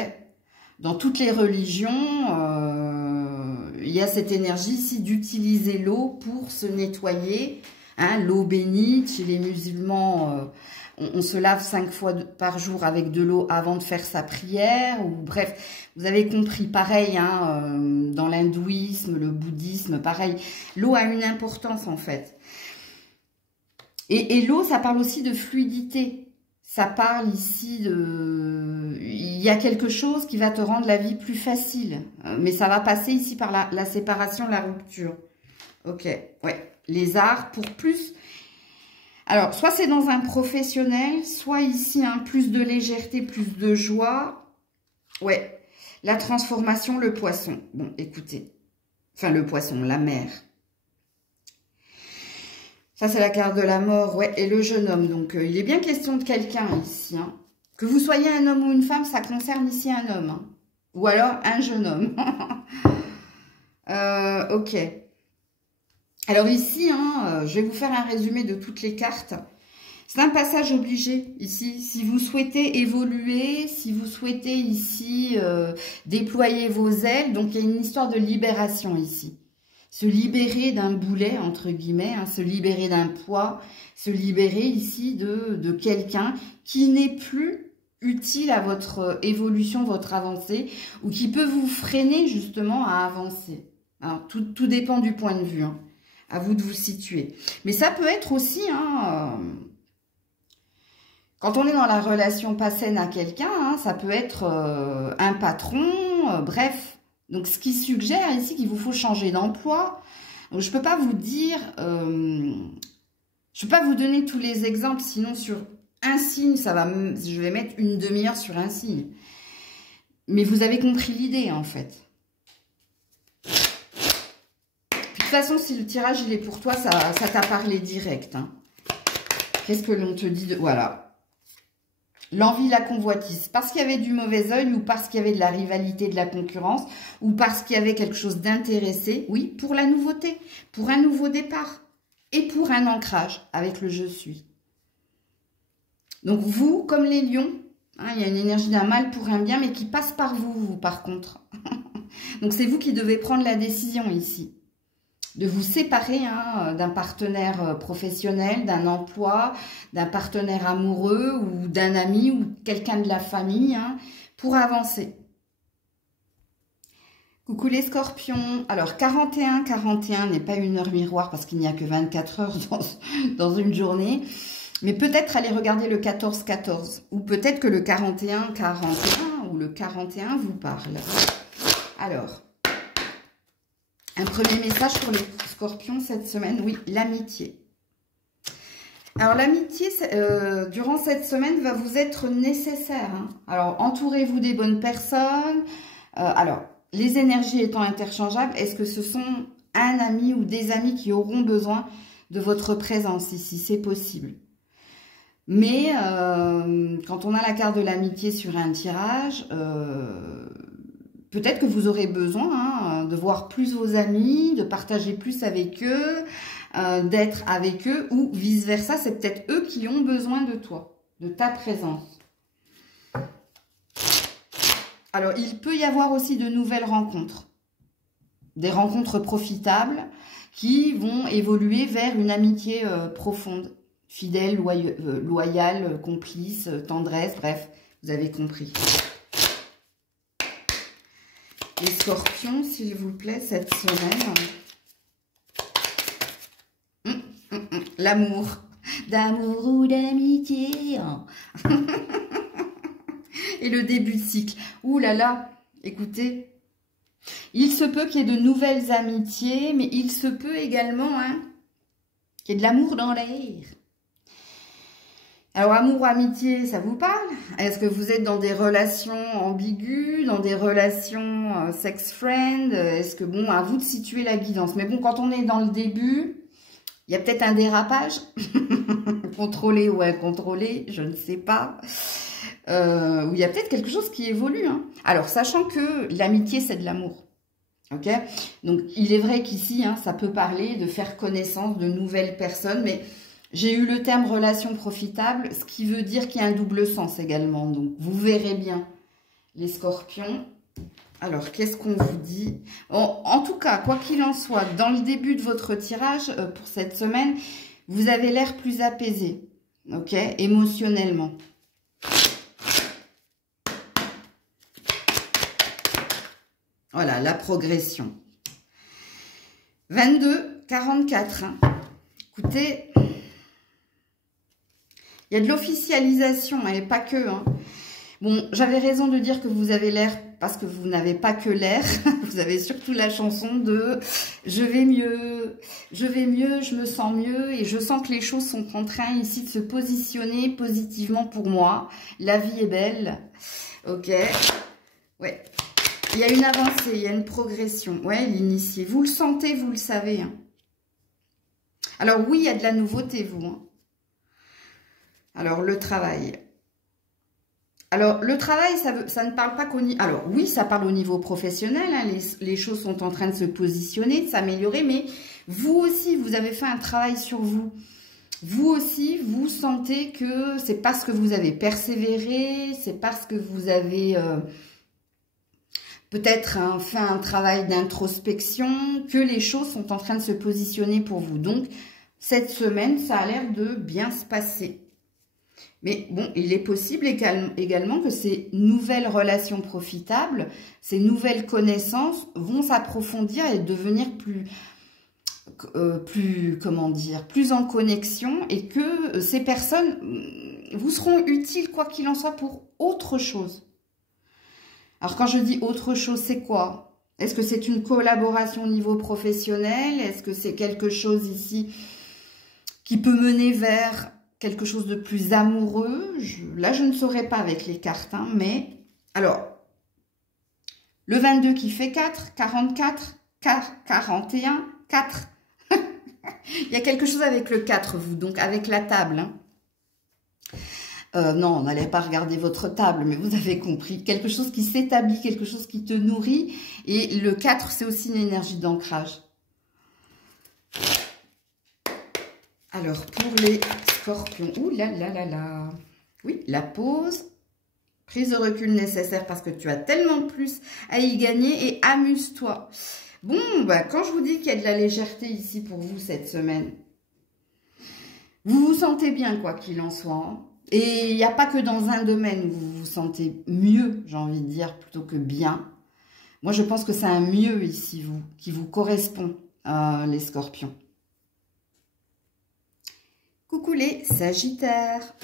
Dans toutes les religions, il y a cette énergie ici d'utiliser l'eau pour se nettoyer. Hein, l'eau bénite, chez les musulmans, on se lave 5 fois par jour avec de l'eau avant de faire sa prière. Ou bref, vous avez compris, pareil, hein, dans l'hindouisme, le bouddhisme, pareil. L'eau a une importance en fait. Et l'eau, ça parle aussi de fluidité. Ça parle ici de... Il y a quelque chose qui va te rendre la vie plus facile. Mais ça va passer ici par la séparation, la rupture. Ok, ouais. Les arts pour plus... Alors, soit c'est dans un professionnel, soit ici, hein, plus de légèreté, plus de joie. Ouais, la transformation, le poisson. Bon, écoutez. Enfin, le poisson, la mer. Ça, c'est la carte de la mort, ouais, et le jeune homme. Donc, il est bien question de quelqu'un ici. Hein. Que vous soyez un homme ou une femme, ça concerne ici un homme. Hein. Ou alors un jeune homme. Ok. Alors ici, hein, je vais vous faire un résumé de toutes les cartes. C'est un passage obligé ici. Si vous souhaitez évoluer, si vous souhaitez ici déployer vos ailes, donc il y a une histoire de libération ici. Se libérer d'un boulet, entre guillemets, hein, se libérer d'un poids, se libérer ici de quelqu'un qui n'est plus utile à votre évolution, votre avancée, ou qui peut vous freiner justement à avancer. Alors, tout dépend du point de vue, hein, à vous de vous situer. Mais ça peut être aussi, hein, quand on est dans la relation pas saine à quelqu'un, hein, ça peut être un patron, bref. Donc, ce qui suggère ici qu'il vous faut changer d'emploi. Donc, je ne peux pas vous dire, je ne peux pas vous donner tous les exemples, sinon sur un signe, je vais mettre une demi-heure sur un signe. Mais vous avez compris l'idée, en fait. Puis, de toute façon, si le tirage, il est pour toi, ça t'a parlé direct. Hein. Qu'est-ce que l'on te dit de... Voilà. L'envie, la convoitise, parce qu'il y avait du mauvais œil ou parce qu'il y avait de la rivalité, de la concurrence ou parce qu'il y avait quelque chose d'intéressé, oui, pour la nouveauté, pour un nouveau départ et pour un ancrage avec le « je suis ». Donc vous, comme les lions, hein, il y a une énergie d'un mal pour un bien mais qui passe par vous par contre. Donc c'est vous qui devez prendre la décision ici. De vous séparer hein, d'un partenaire professionnel, d'un emploi, d'un partenaire amoureux ou d'un ami ou quelqu'un de la famille hein, pour avancer. Coucou les scorpions. Alors 41 n'est pas une heure miroir parce qu'il n'y a que 24 heures dans une journée. Mais peut-être aller regarder le 14 ou peut-être que le 41 ou le 41 vous parle. Alors... un premier message pour les scorpions cette semaine, oui, l'amitié. Alors l'amitié, durant cette semaine, va vous être nécessaire. Hein. Alors entourez-vous des bonnes personnes. Alors, les énergies étant interchangeables, est-ce que ce sont un ami ou des amis qui auront besoin de votre présence ici? C'est possible. Mais quand on a la carte de l'amitié sur un tirage... peut-être que vous aurez besoin hein, de voir plus vos amis, de partager plus avec eux, d'être avec eux ou vice-versa. C'est peut-être eux qui ont besoin de toi, de ta présence. Alors, il peut y avoir aussi de nouvelles rencontres. Des rencontres profitables qui vont évoluer vers une amitié profonde, fidèle, loyale, complice, tendresse, bref, vous avez compris. Les scorpions, s'il vous plaît, cette semaine. L'amour. D'amour ou d'amitié. Et le début de cycle. Ouh là là, écoutez. Il se peut qu'il y ait de nouvelles amitiés, mais il se peut également hein, qu'il y ait de l'amour dans l'air. Alors, amour, amitié, ça vous parle? Est-ce que vous êtes dans des relations ambiguës, dans des relations sex-friend? Est-ce que, bon, à vous de situer la guidance. Mais bon, quand on est dans le début, il y a peut-être un dérapage. Contrôlé ou incontrôlé, je ne sais pas. Ou il y a peut-être quelque chose qui évolue. Hein. Alors, sachant que l'amitié, c'est de l'amour. Ok? Donc, il est vrai qu'ici, hein, ça peut parler de faire connaissance de nouvelles personnes, mais... j'ai eu le terme relation profitable, ce qui veut dire qu'il y a un double sens également. Donc, vous verrez bien les scorpions. Alors, qu'est-ce qu'on vous dit? En tout cas, quoi qu'il en soit, dans le début de votre tirage pour cette semaine, vous avez l'air plus apaisé, ok, émotionnellement. Voilà, la progression. 22-44. Hein. Écoutez... il y a de l'officialisation, et pas que. Hein. Bon, j'avais raison de dire que vous avez l'air, parce que vous n'avez pas que l'air. Vous avez surtout la chanson de « je vais mieux, je me sens mieux » et je sens que les choses sont en train ici de se positionner positivement pour moi. La vie est belle. Ok. Ouais. Il y a une avancée, il y a une progression. Ouais, l'initié. Vous le sentez, vous le savez. Hein. Alors oui, il y a de la nouveauté, vous. Hein. Alors, le travail. Alors, le travail, ça ne parle pas qu'au niveau... Alors, oui, ça parle au niveau professionnel. Hein, les choses sont en train de se positionner, de s'améliorer. Mais vous aussi, vous avez fait un travail sur vous. Vous aussi, vous sentez que c'est parce que vous avez persévéré, c'est parce que vous avez peut-être fait un travail d'introspection, que les choses sont en train de se positionner pour vous. Donc, cette semaine, ça a l'air de bien se passer. Mais bon, il est possible également que ces nouvelles relations profitables, ces nouvelles connaissances vont s'approfondir et devenir comment dire, plus en connexion et que ces personnes vous seront utiles, quoi qu'il en soit, pour autre chose. Alors, quand je dis autre chose, c'est quoi? Est-ce que c'est une collaboration au niveau professionnel? Est-ce que c'est quelque chose ici qui peut mener vers quelque chose de plus amoureux? Là, je ne saurais pas avec les cartes, hein, mais... Alors, le 22 qui fait 4, 44, 41, 4. Il y a quelque chose avec le 4, vous, donc avec la table. Hein. Non, on n'allait pas regarder votre table, mais vous avez compris. Quelque chose qui s'établit, quelque chose qui te nourrit. Et le 4, c'est aussi une énergie d'ancrage. Alors, pour les scorpions, ouh là là là là. Oui, la pause, prise de recul nécessaire parce que tu as tellement plus à y gagner et amuse-toi. Bon, bah, quand je vous dis qu'il y a de la légèreté ici pour vous cette semaine, vous vous sentez bien quoi qu'il en soit. Hein. Et il n'y a pas que dans un domaine où vous vous sentez mieux, j'ai envie de dire, plutôt que bien. Moi, je pense que c'est un mieux ici, vous, qui vous correspond, les scorpions. Coucou les sagittaires.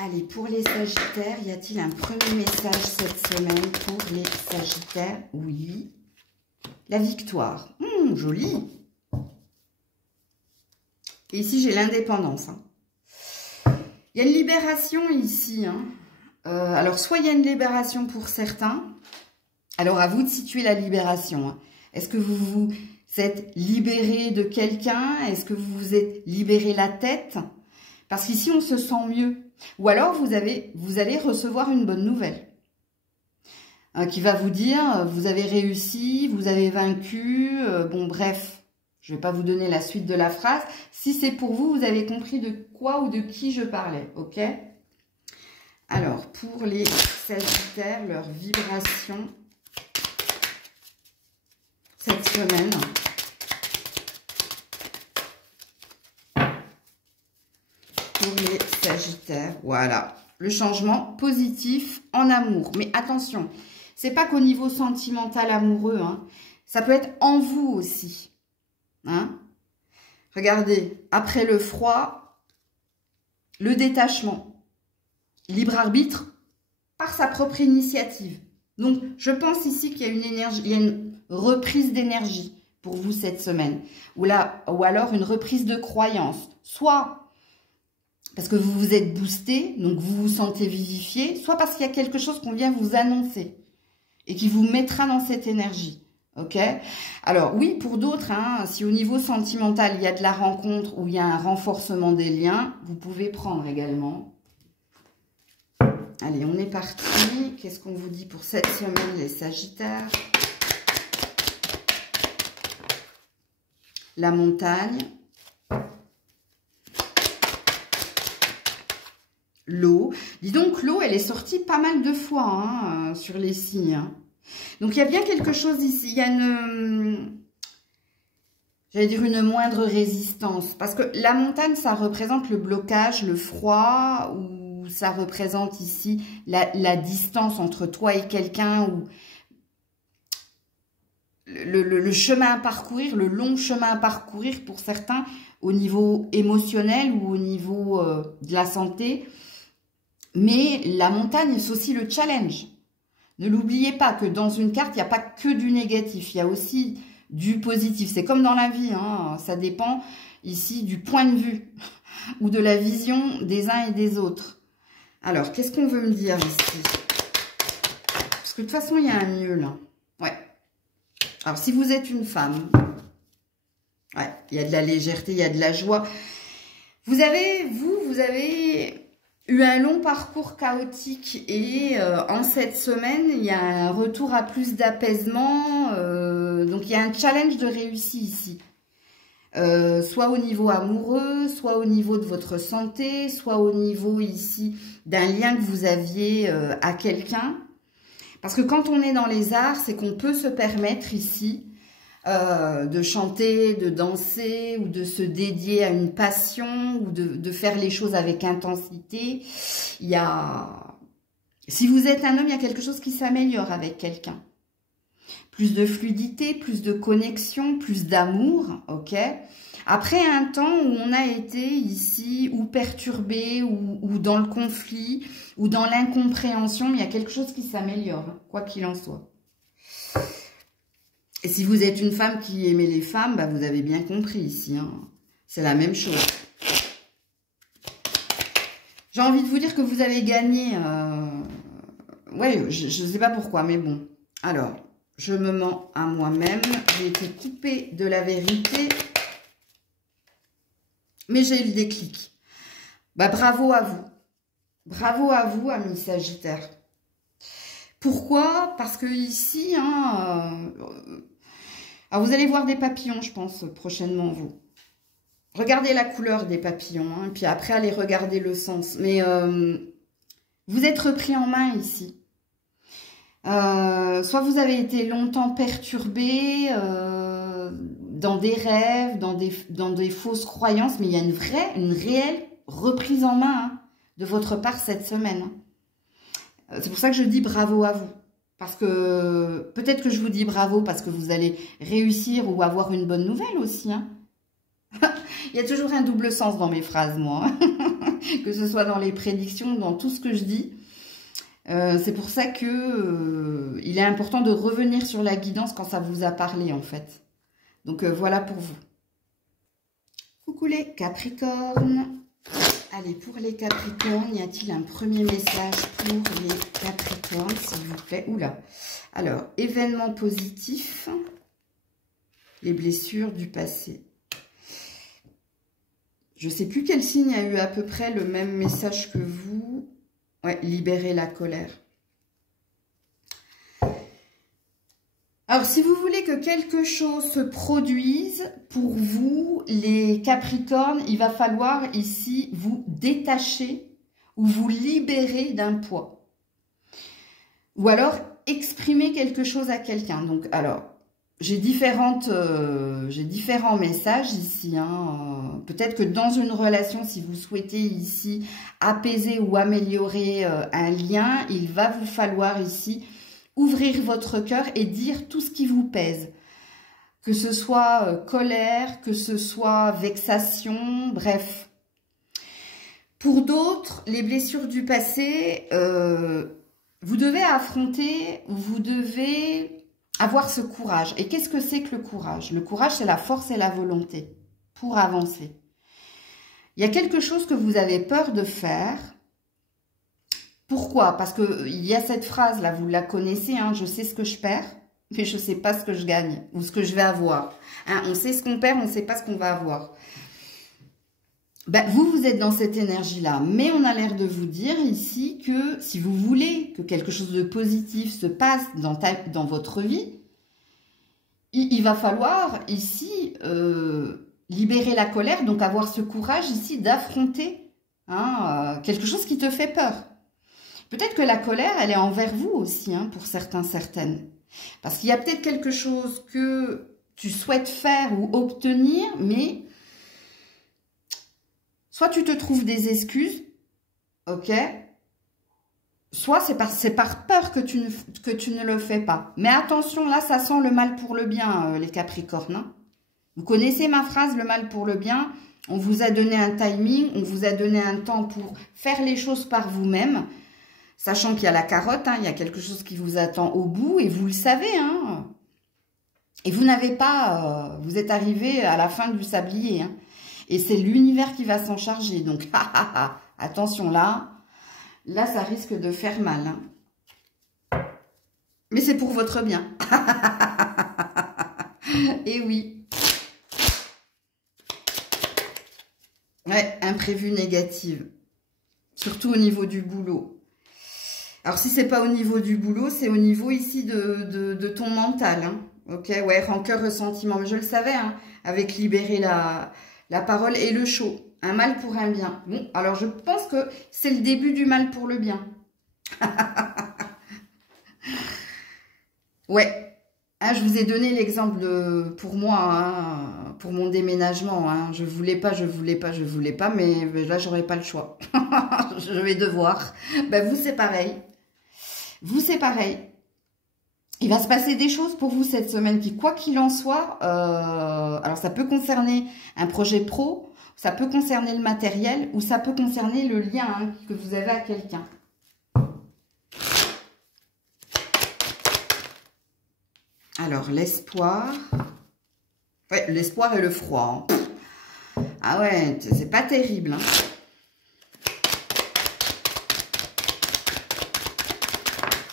Allez, pour les sagittaires, y a-t-il un premier message cette semaine pour les sagittaires? Oui. La victoire. Joli. Et ici, j'ai l'indépendance. Hein. Il y a une libération ici. Hein. Alors, soit il y a une libération pour certains. Alors, à vous de situer la libération. Hein. Est-ce que vous vous êtes libéré de quelqu'un? Est-ce que vous vous êtes libéré la tête? Parce qu'ici, on se sent mieux. Ou alors, vous allez recevoir une bonne nouvelle. Qui va vous dire, vous avez réussi, vous avez vaincu. Bon, bref. Je ne vais pas vous donner la suite de la phrase. Si c'est pour vous, vous avez compris de quoi ou de qui je parlais, ok? Alors, pour les sagittaires, leur vibration cette semaine. Pour les sagittaires, voilà. Le changement positif en amour. Mais attention, c'est pas qu'au niveau sentimental amoureux, hein. Ça peut être en vous aussi. Hein? Regardez, après le froid, le détachement, libre arbitre par sa propre initiative. Donc, je pense ici qu'il y a une énergie, il y a une reprise d'énergie pour vous cette semaine. Ou alors une reprise de croyance. Soit parce que vous vous êtes boosté, donc vous vous sentez vivifié, soit parce qu'il y a quelque chose qu'on vient vous annoncer et qui vous mettra dans cette énergie. Ok? Alors, oui, pour d'autres, hein, si au niveau sentimental, il y a de la rencontre ou il y a un renforcement des liens, vous pouvez prendre également. Allez, on est parti. Qu'est-ce qu'on vous dit pour cette semaine, les sagittaires? La montagne. L'eau. Dis donc, l'eau, elle est sortie pas mal de fois hein, sur les signes. Hein. Donc, il y a bien quelque chose ici. Il y a j'allais dire une moindre résistance. Parce que la montagne, ça représente le blocage, le froid, ou ça représente ici la distance entre toi et quelqu'un, ou le chemin à parcourir, le long chemin à parcourir pour certains, au niveau émotionnel ou au niveau de la santé. Mais la montagne, c'est aussi le challenge. Ne l'oubliez pas que dans une carte, il n'y a pas que du négatif, il y a aussi du positif. C'est comme dans la vie, hein, ça dépend ici du point de vue ou de la vision des uns et des autres. Alors, qu'est-ce qu'on veut me dire ici? Parce que de toute façon, il y a un mieux là. Ouais. Alors, si vous êtes une femme, Ouais, il y a de la légèreté, il y a de la joie. Vous avez eu un long parcours chaotique et en cette semaine, il y a un retour à plus d'apaisement. Donc, il y a un challenge de réussite ici. Soit au niveau amoureux, soit au niveau de votre santé, soit au niveau ici d'un lien que vous aviez à quelqu'un. Parce que quand on est dans les arts, c'est qu'on peut se permettre ici de chanter, de danser ou de se dédier à une passion ou de faire les choses avec intensité. Il y a, si vous êtes un homme, il y a quelque chose qui s'améliore avec quelqu'un. Plus de fluidité, plus de connexion, plus d'amour, ok? Après un temps où on a été ici ou perturbé ou dans le conflit ou dans l'incompréhension, il y a quelque chose qui s'améliore, quoi qu'il en soit. Et si vous êtes une femme qui aimait les femmes, bah vous avez bien compris ici, hein. C'est la même chose. J'ai envie de vous dire que vous avez gagné. Ouais, je ne sais pas pourquoi, mais bon. Alors, je me mens à moi-même. J'ai été coupée de la vérité. Mais j'ai eu le déclic. Bah, bravo à vous. Bravo à vous, amis Sagittaires. Pourquoi? Parce que ici, hein, alors vous allez voir des papillons, je pense, prochainement, vous. Regardez la couleur des papillons, hein, et puis après, allez regarder le sens. Mais vous êtes repris en main ici. Soit vous avez été longtemps perturbé dans des rêves, dans des fausses croyances, mais il y a une réelle reprise en main hein, de votre part cette semaine. C'est pour ça que je dis bravo à vous. Parce que peut-être que je vous dis bravo parce que vous allez réussir ou avoir une bonne nouvelle aussi. Hein. Il y a toujours un double sens dans mes phrases, moi. Que ce soit dans les prédictions, dans tout ce que je dis. C'est pour ça que il est important de revenir sur la guidance quand ça vous a parlé, en fait. Donc, voilà pour vous. Coucou les Capricornes. Allez, pour les Capricornes, y a-t-il un premier message pour les Capricornes, s'il vous plaît? Oula. Alors, événement positif. Les blessures du passé. Je ne sais plus quel signe a eu à peu près le même message que vous. Ouais, libérer la colère. Alors, si vous voulez que quelque chose se produise, pour vous, les Capricornes, il va falloir ici vous détacher ou vous libérer d'un poids. Ou alors, exprimer quelque chose à quelqu'un. Donc, alors, j'ai différents messages ici. Hein. Peut-être que dans une relation, si vous souhaitez ici apaiser ou améliorer un lien, il va vous falloir ici ouvrir votre cœur et dire tout ce qui vous pèse. Que ce soit colère, que ce soit vexation, bref. Pour d'autres, les blessures du passé, vous devez affronter, vous devez avoir ce courage. Et qu'est-ce que c'est que le courage? Le courage, c'est la force et la volonté pour avancer. Il y a quelque chose que vous avez peur de faire. Pourquoi? Parce qu'il y a cette phrase-là, vous la connaissez, hein, je sais ce que je perds, mais je ne sais pas ce que je gagne ou ce que je vais avoir. Hein, on sait ce qu'on perd, on ne sait pas ce qu'on va avoir. Ben, vous êtes dans cette énergie-là, mais on a l'air de vous dire ici que si vous voulez que quelque chose de positif se passe dans votre vie, il va falloir ici libérer la colère, donc avoir ce courage ici d'affronter hein, quelque chose qui te fait peur. Peut-être que la colère, elle est envers vous aussi, hein, pour certains, certaines. Parce qu'il y a peut-être quelque chose que tu souhaites faire ou obtenir, mais soit tu te trouves des excuses, ok? Soit c'est par peur que tu ne le fais pas. Mais attention, là, ça sent le mal pour le bien, les Capricornes. Hein. Vous connaissez ma phrase, le mal pour le bien. On vous a donné un timing, on vous a donné un temps pour faire les choses par vous-même. Sachant qu'il y a la carotte, hein, il y a quelque chose qui vous attend au bout et vous le savez. Hein. Et vous n'avez pas, vous êtes arrivé à la fin du sablier. Hein. Et c'est l'univers qui va s'en charger. Donc, attention là, ça risque de faire mal. Hein. Mais c'est pour votre bien. Et oui. Ouais, imprévu négative. Surtout au niveau du boulot. Alors, si c'est pas au niveau du boulot, c'est au niveau ici de ton mental. Hein. Ok, ouais, rancœur, ressentiment. Mais je le savais, hein, avec libérer la parole et le chaud. Un mal pour un bien. Bon, alors je pense que c'est le début du mal pour le bien. Ouais. Ah, je vous ai donné l'exemple pour moi, hein, pour mon déménagement. Hein. Je voulais pas, mais là, j'aurais pas le choix. Je vais devoir. Ben, vous, c'est pareil. Vous, c'est pareil. Il va se passer des choses pour vous cette semaine qui, quoi qu'il en soit, alors ça peut concerner un projet pro, ça peut concerner le matériel ou ça peut concerner le lien hein, que vous avez à quelqu'un. Alors, l'espoir. Ouais, l'espoir et le froid. Hein. Ah ouais, c'est pas terrible. Hein.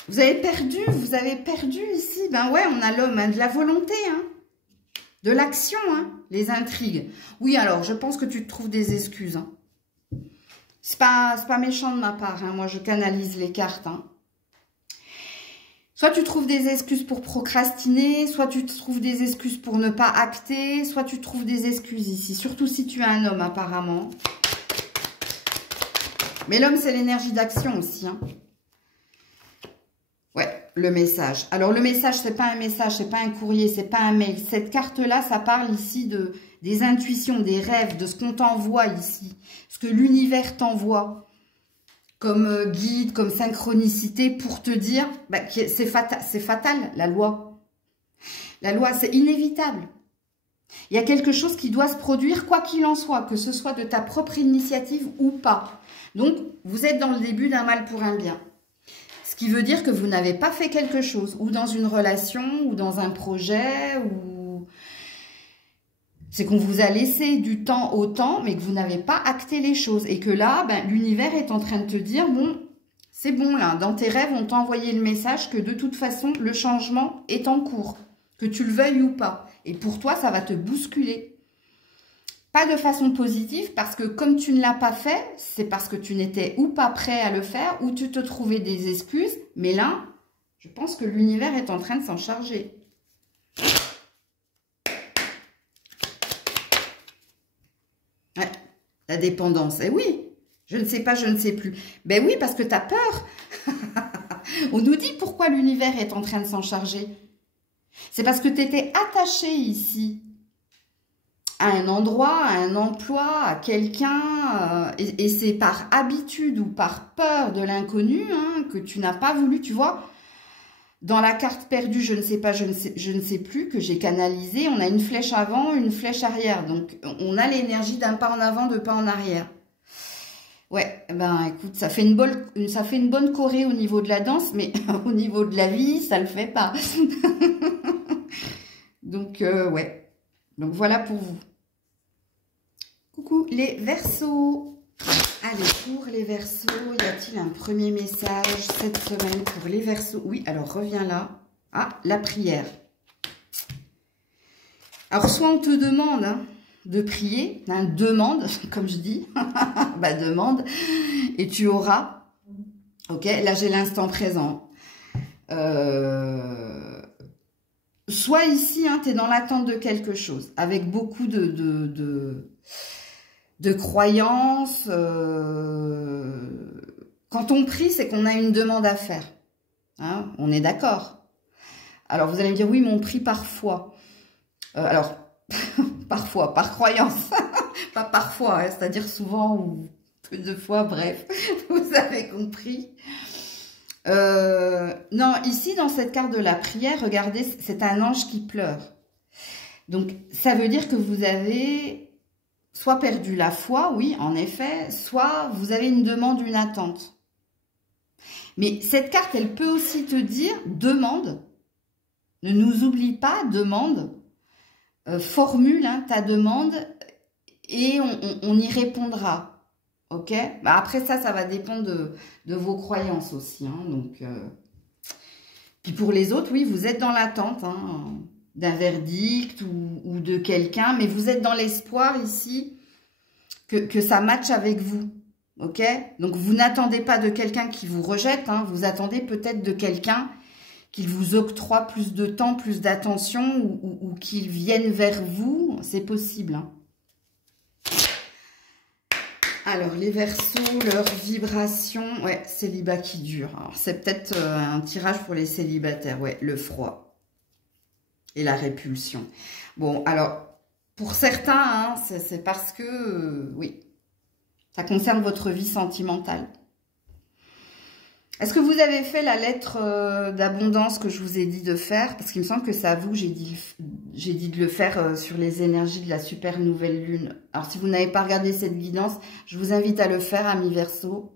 Vous avez perdu ici. Ben ouais, on a l'homme, hein, de la volonté, hein, de l'action, hein, les intrigues. Oui, alors, je pense que tu te trouves des excuses. Hein. C'est pas méchant de ma part, hein. Moi, je canalise les cartes, hein. Soit tu trouves des excuses pour procrastiner, soit tu trouves des excuses pour ne pas acter, soit tu trouves des excuses ici. Surtout si tu es un homme, apparemment. Mais l'homme, c'est l'énergie d'action aussi. Hein. Ouais, le message. Alors, le message, c'est pas un message, c'est pas un courrier, c'est pas un mail. Cette carte-là, ça parle ici des intuitions, des rêves, de ce qu'on t'envoie ici. Ce que l'univers t'envoie. Comme guide, comme synchronicité pour te dire bah, que c'est fatal, la loi. La loi, c'est inévitable. Il y a quelque chose qui doit se produire, quoi qu'il en soit, que ce soit de ta propre initiative ou pas. Donc, vous êtes dans le début d'un mal pour un bien. Ce qui veut dire que vous n'avez pas fait quelque chose, ou dans une relation, ou dans un projet, ou... C'est qu'on vous a laissé du temps au temps, mais que vous n'avez pas acté les choses. Et que là, ben, l'univers est en train de te dire, bon, c'est bon là, dans tes rêves, on t'a envoyé le message que de toute façon, le changement est en cours. Que tu le veuilles ou pas. Et pour toi, ça va te bousculer. Pas de façon positive, parce que comme tu ne l'as pas fait, c'est parce que tu n'étais ou pas prêt à le faire, ou tu te trouvais des excuses. Mais là, je pense que l'univers est en train de s'en charger. Ouais, la dépendance. Eh oui, je ne sais pas, je ne sais plus. Ben oui, parce que tu as peur. On nous dit pourquoi l'univers est en train de s'en charger. C'est parce que tu étais attaché ici à un endroit, à un emploi, à quelqu'un. Et c'est par habitude ou par peur de l'inconnu hein, que tu n'as pas voulu, tu vois. Dans la carte perdue, je ne sais pas, je ne sais plus, que j'ai canalisé, on a une flèche avant, une flèche arrière. Donc, on a l'énergie d'un pas en avant, deux pas en arrière. Ouais, ben écoute, ça fait une bonne choré au niveau de la danse, mais au niveau de la vie, ça le fait pas. Donc, ouais. Donc, voilà pour vous. Coucou les Verseaux. Allez, pour les Verseaux, y a-t-il un premier message cette semaine pour les Verseaux? Oui, alors reviens là. Ah, la prière. Alors, soit on te demande hein, de prier, hein, demande, comme je dis, bah demande, et tu auras. Ok, là j'ai l'instant présent. Soit ici, hein, tu es dans l'attente de quelque chose, avec beaucoup de croyances. Quand on prie, c'est qu'on a une demande à faire. Hein, on est d'accord. Alors, vous allez me dire, oui, mais on prie parfois. Alors, parfois, par croyance. Pas parfois, hein, c'est-à-dire souvent ou peu de fois, bref. Vous avez compris. Non, ici, dans cette carte de la prière, regardez, c'est un ange qui pleure. Donc, ça veut dire que vous avez... soit perdu la foi, oui, en effet, soit vous avez une demande, une attente. Mais cette carte, elle peut aussi te dire, demande, ne nous oublie pas, demande, formule hein, ta demande et on y répondra. Ok? Bah après ça va dépendre de vos croyances aussi. Hein, donc, puis pour les autres, oui, vous êtes dans l'attente hein, d'un verdict ou de quelqu'un, mais vous êtes dans l'espoir ici que ça matche avec vous. Ok? Donc, vous n'attendez pas de quelqu'un qui vous rejette, hein, vous attendez peut-être de quelqu'un qui vous octroie plus de temps, plus d'attention ou qu'il vienne vers vous. C'est possible. Hein. Alors, les Verseaux, leur vibration, ouais, célibat qui dure. Alors, c'est peut-être un tirage pour les célibataires, ouais, le froid et la répulsion. Bon, alors, pour certains, hein, c'est parce que, oui, ça concerne votre vie sentimentale. Est-ce que vous avez fait la lettre d'abondance que je vous ai dit de faire? Parce qu'il me semble que c'est à vous que j'ai dit de le faire sur les énergies de la super nouvelle lune. Alors, si vous n'avez pas regardé cette guidance, je vous invite à le faire, amis Verseaux.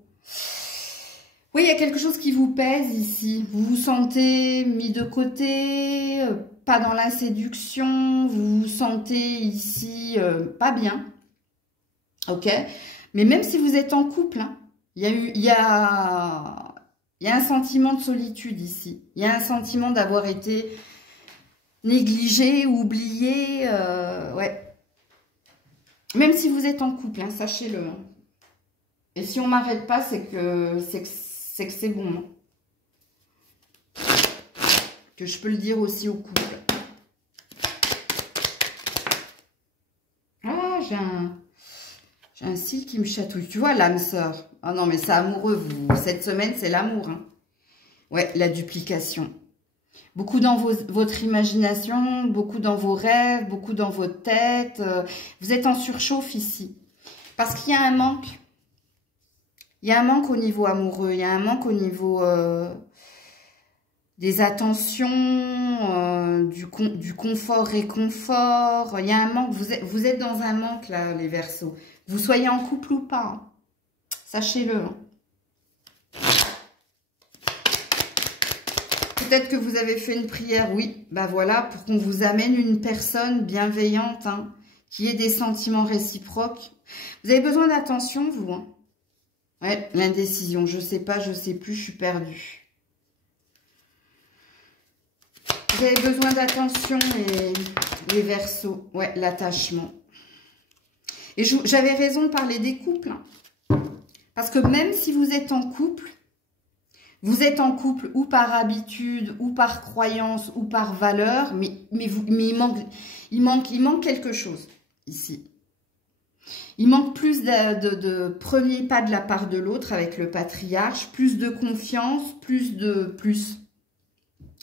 Oui, il y a quelque chose qui vous pèse ici. Vous vous sentez mis de côté, pas dans la séduction. Vous vous sentez ici pas bien. Ok? Mais même si vous êtes en couple, hein, il y a un sentiment de solitude ici. Il y a un sentiment d'avoir été négligé, oublié. Ouais. Même si vous êtes en couple, hein, sachez-le. Hein. Et si on m'arrête pas, c'est que c'est bon. Hein. Que je peux le dire aussi au couple. Ah, j'ai un cil qui me chatouille. Tu vois, l'âme sœur. Ah non, mais c'est amoureux, vous. Cette semaine, c'est l'amour. Hein. Ouais, la duplication. Beaucoup dans votre imagination, beaucoup dans vos rêves, beaucoup dans votre tête. Vous êtes en surchauffe ici. Parce qu'il y a un manque. Il y a un manque au niveau amoureux. Il y a un manque au niveau des attentions, du confort, réconfort. Il y a un manque. Vous êtes dans un manque, là, les Verseaux. Vous soyez en couple ou pas. Hein. Sachez-le. Hein. Peut-être que vous avez fait une prière, oui. Ben voilà, pour qu'on vous amène une personne bienveillante, hein, qui ait des sentiments réciproques. Vous avez besoin d'attention, vous. Hein. Ouais, l'indécision. Je sais pas, je sais plus, je suis perdue. Vous avez besoin d'attention, les Verseaux. Ouais, l'attachement. Et j'avais raison de parler des couples. Hein. Parce que même si vous êtes en couple ou par habitude, ou par croyance, ou par valeur, mais il manque quelque chose ici. Il manque plus de premier pas de la part de l'autre avec le patriarche, plus de confiance, plus.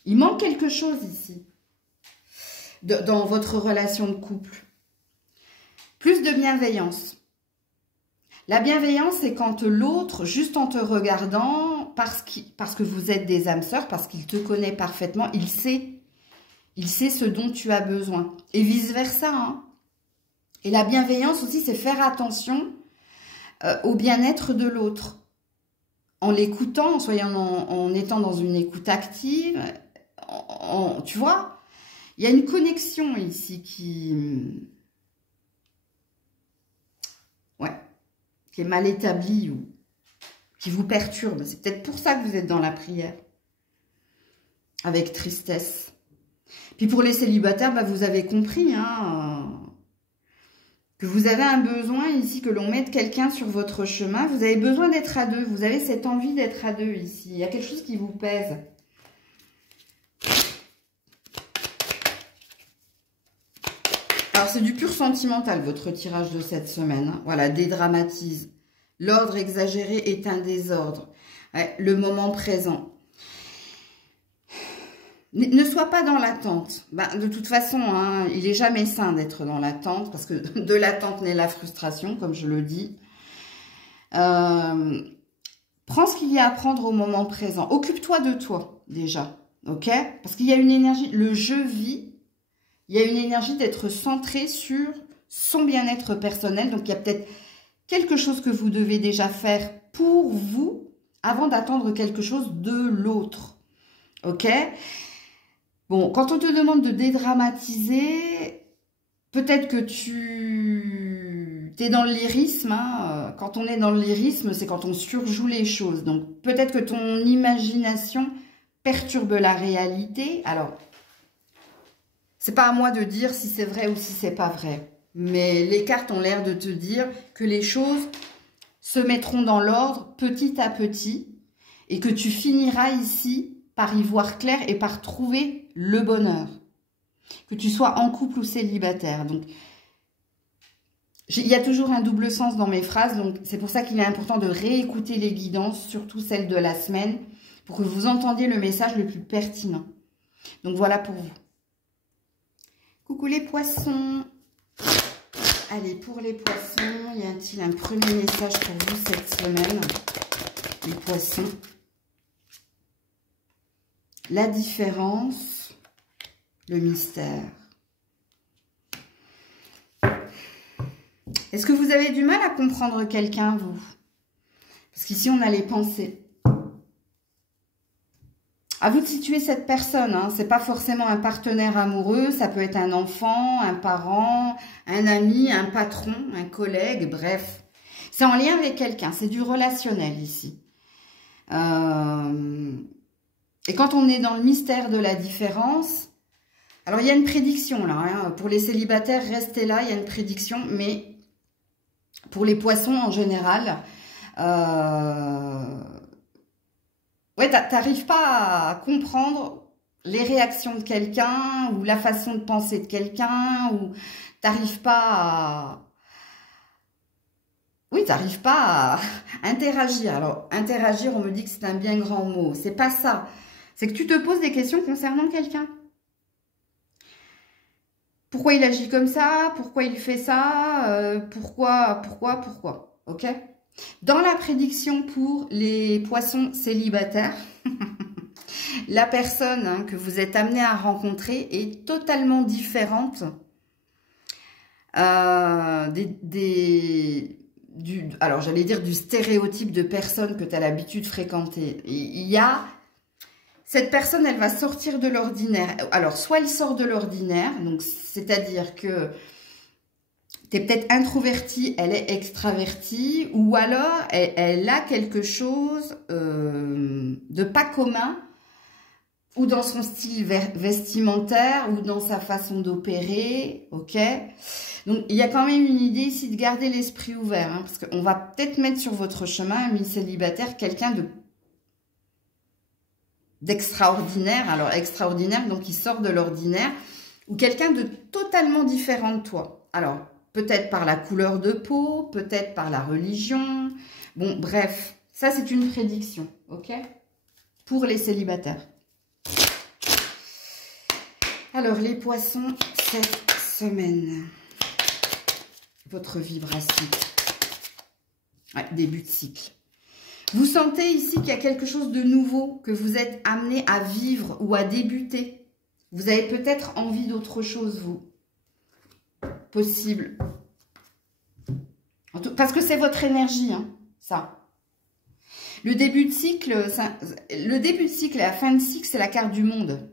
Il manque quelque chose ici, dans votre relation de couple. Plus de bienveillance. La bienveillance, c'est quand l'autre, juste en te regardant, parce que vous êtes des âmes sœurs, parce qu'il te connaît parfaitement, il sait ce dont tu as besoin. Et vice-versa. Hein. Et la bienveillance aussi, c'est faire attention au bien-être de l'autre. En l'écoutant, en étant dans une écoute active, tu vois, il y a une connexion ici qui est mal établie ou qui vous perturbe. C'est peut-être pour ça que vous êtes dans la prière. Avec tristesse. Puis pour les célibataires, bah vous avez compris hein, que vous avez un besoin ici, que l'on mette quelqu'un sur votre chemin. Vous avez besoin d'être à deux. Vous avez cette envie d'être à deux ici. Il y a quelque chose qui vous pèse. Alors, c'est du pur sentimental, votre tirage de cette semaine. Hein. Voilà, dédramatise. L'ordre exagéré est un désordre. Ouais, le moment présent. Ne sois pas dans l'attente. Ben, de toute façon, hein, il n'est jamais sain d'être dans l'attente, parce que de l'attente naît la frustration, comme je le dis. Prends ce qu'il y a à prendre au moment présent. Occupe-toi de toi, déjà. Ok? Parce qu'il y a une énergie, le je vis. Il y a une énergie d'être centré sur son bien-être personnel. Donc, il y a peut-être quelque chose que vous devez déjà faire pour vous avant d'attendre quelque chose de l'autre. Ok? Bon, quand on te demande de dédramatiser, peut-être que tu es dans le lyrisme. Hein. Quand on est dans le lyrisme, c'est quand on surjoue les choses. Donc, peut-être que ton imagination perturbe la réalité. Alors, c'est pas à moi de dire si c'est vrai ou si c'est pas vrai. Mais les cartes ont l'air de te dire que les choses se mettront dans l'ordre petit à petit et que tu finiras ici par y voir clair et par trouver le bonheur. Que tu sois en couple ou célibataire. Donc, il y a toujours un double sens dans mes phrases, donc c'est pour ça qu'il est important de réécouter les guidances, surtout celles de la semaine, pour que vous entendiez le message le plus pertinent. Donc voilà pour vous. Coucou les poissons. Allez, pour les poissons, y a-t-il un premier message pour vous cette semaine? Les poissons. La différence, le mystère. Est-ce que vous avez du mal à comprendre quelqu'un, vous? Parce qu'ici, on a les pensées. À vous de situer cette personne, hein. C'est pas forcément un partenaire amoureux, ça peut être un enfant, un parent, un ami, un patron, un collègue, bref. C'est en lien avec quelqu'un, c'est du relationnel ici. Et quand on est dans le mystère de la différence, alors il y a une prédiction là, hein. Pour les célibataires, restez là, il y a une prédiction, mais pour les poissons en général, ouais, t'arrives pas à comprendre les réactions de quelqu'un ou la façon de penser de quelqu'un, ou t'arrives pas à... Oui, t'arrives pas à interagir. Alors, interagir, on me dit que c'est un bien grand mot. C'est pas ça. C'est que tu te poses des questions concernant quelqu'un. Pourquoi il agit comme ça? Pourquoi il fait ça? Pourquoi? Ok? Dans la prédiction pour les poissons célibataires, la personne, hein, que vous êtes amené à rencontrer est totalement différente alors j'allais dire du stéréotype de personne que tu as l'habitude de fréquenter. Il y a... Cette personne, elle va sortir de l'ordinaire. Alors, soit elle sort de l'ordinaire, donc c'est-à-dire que tu es peut-être introverti, elle est extravertie, ou alors elle a quelque chose de pas commun, ou dans son style vestimentaire, ou dans sa façon d'opérer, ok? Donc, il y a quand même une idée ici de garder l'esprit ouvert, hein, parce qu'on va peut-être mettre sur votre chemin, ami célibataire, quelqu'un d'extraordinaire. Alors, extraordinaire, donc il sort de l'ordinaire, ou quelqu'un de totalement différent de toi. Alors, peut-être par la couleur de peau, peut-être par la religion. Bon, bref, ça c'est une prédiction, ok? Pour les célibataires. Alors, les poissons, cette semaine, votre vibration. Ouais, début de cycle. Vous sentez ici qu'il y a quelque chose de nouveau que vous êtes amené à vivre ou à débuter. Vous avez peut-être envie d'autre chose, vous. Possible. Parce que c'est votre énergie, hein, ça. Le début de cycle, et la fin de cycle, c'est la carte du monde.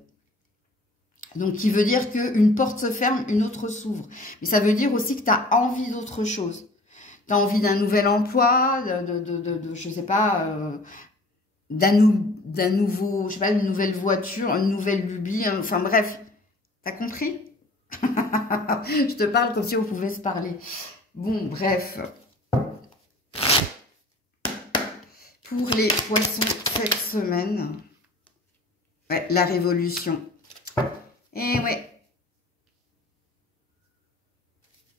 Donc, qui veut dire qu'une porte se ferme, une autre s'ouvre. Mais ça veut dire aussi que tu as envie d'autre chose. Tu as envie d'un nouvel emploi, je sais pas, d'un nouveau, je sais pas, une nouvelle voiture, une nouvelle lubie, enfin bref. T'as compris? Je te parle comme si on pouvait se parler. Bon, bref. Pour les poissons cette semaine, ouais, la révolution. Et ouais.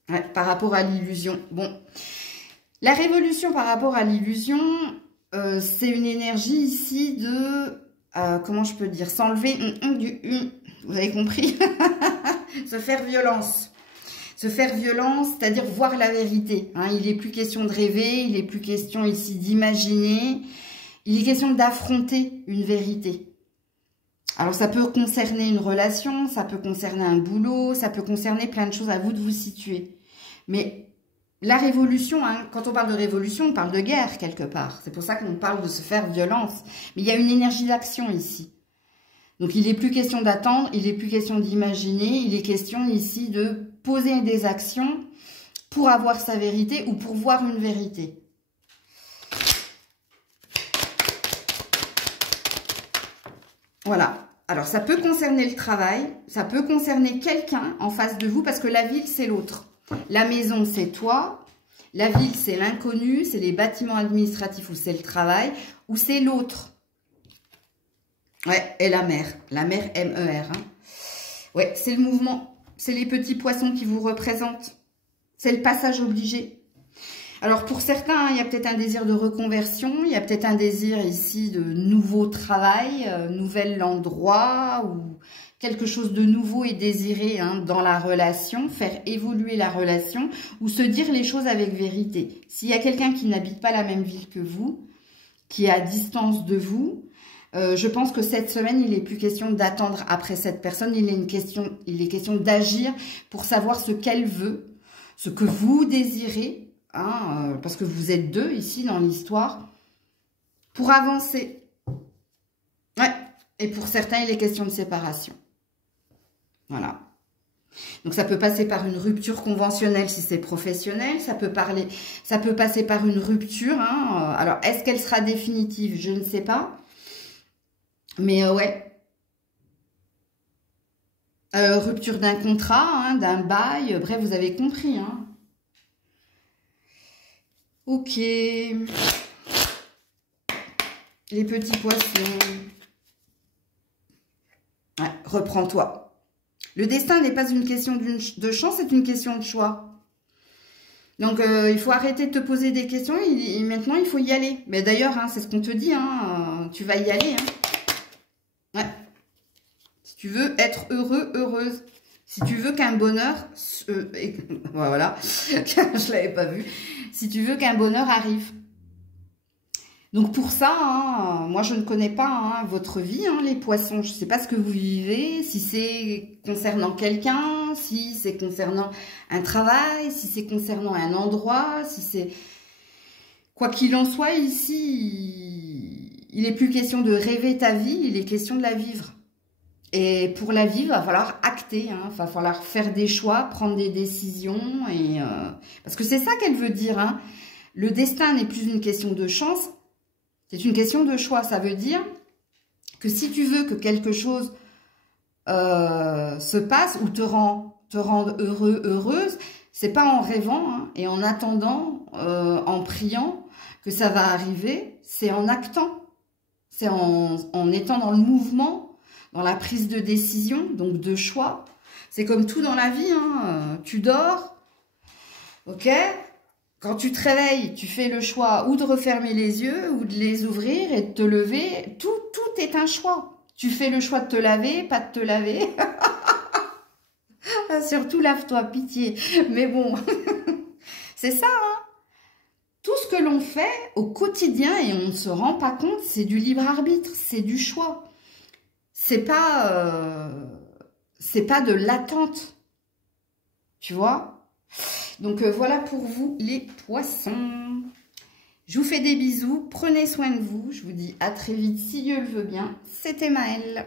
Ouais, par rapport à l'illusion. Bon, la révolution par rapport à l'illusion, c'est une énergie ici de, comment je peux dire, s'enlever vous avez compris? Se faire violence. Se faire violence, c'est-à-dire voir la vérité. Hein. Il n'est plus question de rêver, il n'est plus question ici d'imaginer. Il est question d'affronter une vérité. Alors, ça peut concerner une relation, ça peut concerner un boulot, ça peut concerner plein de choses, à vous de vous situer. Mais la révolution, hein, quand on parle de révolution, on parle de guerre quelque part. C'est pour ça qu'on parle de se faire violence. Mais il y a une énergie d'action ici. Donc, il n'est plus question d'attendre, il n'est plus question d'imaginer, il est question ici de poser des actions pour avoir sa vérité ou pour voir une vérité. Voilà. Alors, ça peut concerner le travail, ça peut concerner quelqu'un en face de vous, parce que la ville, c'est l'autre. La maison, c'est toi. La ville, c'est l'inconnu, c'est les bâtiments administratifs ou c'est le travail, ou c'est l'autre. Ouais, et la mer. La mer, M-E-R. Hein. Ouais, c'est le mouvement. C'est les petits poissons qui vous représentent. C'est le passage obligé. Alors, pour certains, il y a peut-être un désir de reconversion. Il y a peut-être un désir ici de nouveau travail, nouvel endroit ou quelque chose de nouveau et désiré hein, dans la relation, faire évoluer la relation ou se dire les choses avec vérité. S'il y a quelqu'un qui n'habite pas la même ville que vous, qui est à distance de vous, je pense que cette semaine, il n'est plus question d'attendre après cette personne, il est question d'agir pour savoir ce qu'elle veut, ce que vous désirez, hein, parce que vous êtes deux ici dans l'histoire, pour avancer. Ouais, et pour certains, il est question de séparation. Voilà. Donc, ça peut passer par une rupture conventionnelle si c'est professionnel. Ça peut passer par une rupture. Hein. Alors, est-ce qu'elle sera définitive? Je ne sais pas. Mais ouais. Rupture d'un contrat, hein, d'un bail. Bref, vous avez compris. Hein. Ok. Les petits poissons. Ouais, reprends-toi. Le destin n'est pas une question de chance, c'est une question de choix. Donc, il faut arrêter de te poser des questions et maintenant, il faut y aller. Mais d'ailleurs, hein, c'est ce qu'on te dit, hein, tu vas y aller. Hein. Ouais. Si tu veux être heureux, heureuse. Si tu veux qu'un bonheur... voilà, je l'avais pas vu. Si tu veux qu'un bonheur arrive. Donc pour ça, hein, moi je ne connais pas hein, votre vie, hein, les poissons. Je ne sais pas ce que vous vivez, si c'est concernant quelqu'un, si c'est concernant un travail, si c'est concernant un endroit, si c'est... Quoi qu'il en soit, ici, il n'est plus question de rêver ta vie, il est question de la vivre. Et pour la vivre, il va falloir acter, hein, il va falloir faire des choix, prendre des décisions. Et, parce que c'est ça qu'elle veut dire. Hein. Le destin n'est plus une question de chance. C'est une question de choix. Ça veut dire que si tu veux que quelque chose se passe ou te rende heureux, heureuse, c'est pas en rêvant hein, et en attendant, en priant que ça va arriver. C'est en actant. C'est en étant dans le mouvement, dans la prise de décision, donc de choix. C'est comme tout dans la vie. Hein. Tu dors, ok ? Quand tu te réveilles, tu fais le choix ou de refermer les yeux ou de les ouvrir et de te lever. Tout est un choix. Tu fais le choix de te laver, pas de te laver. Surtout lave-toi, pitié. Mais bon, c'est ça. Hein. Tout ce que l'on fait au quotidien et on ne se rend pas compte, c'est du libre arbitre, c'est du choix. C'est pas de l'attente. Tu vois ? Donc, voilà pour vous, les poissons. Je vous fais des bisous. Prenez soin de vous. Je vous dis à très vite, si Dieu le veut bien. C'était Maëlle.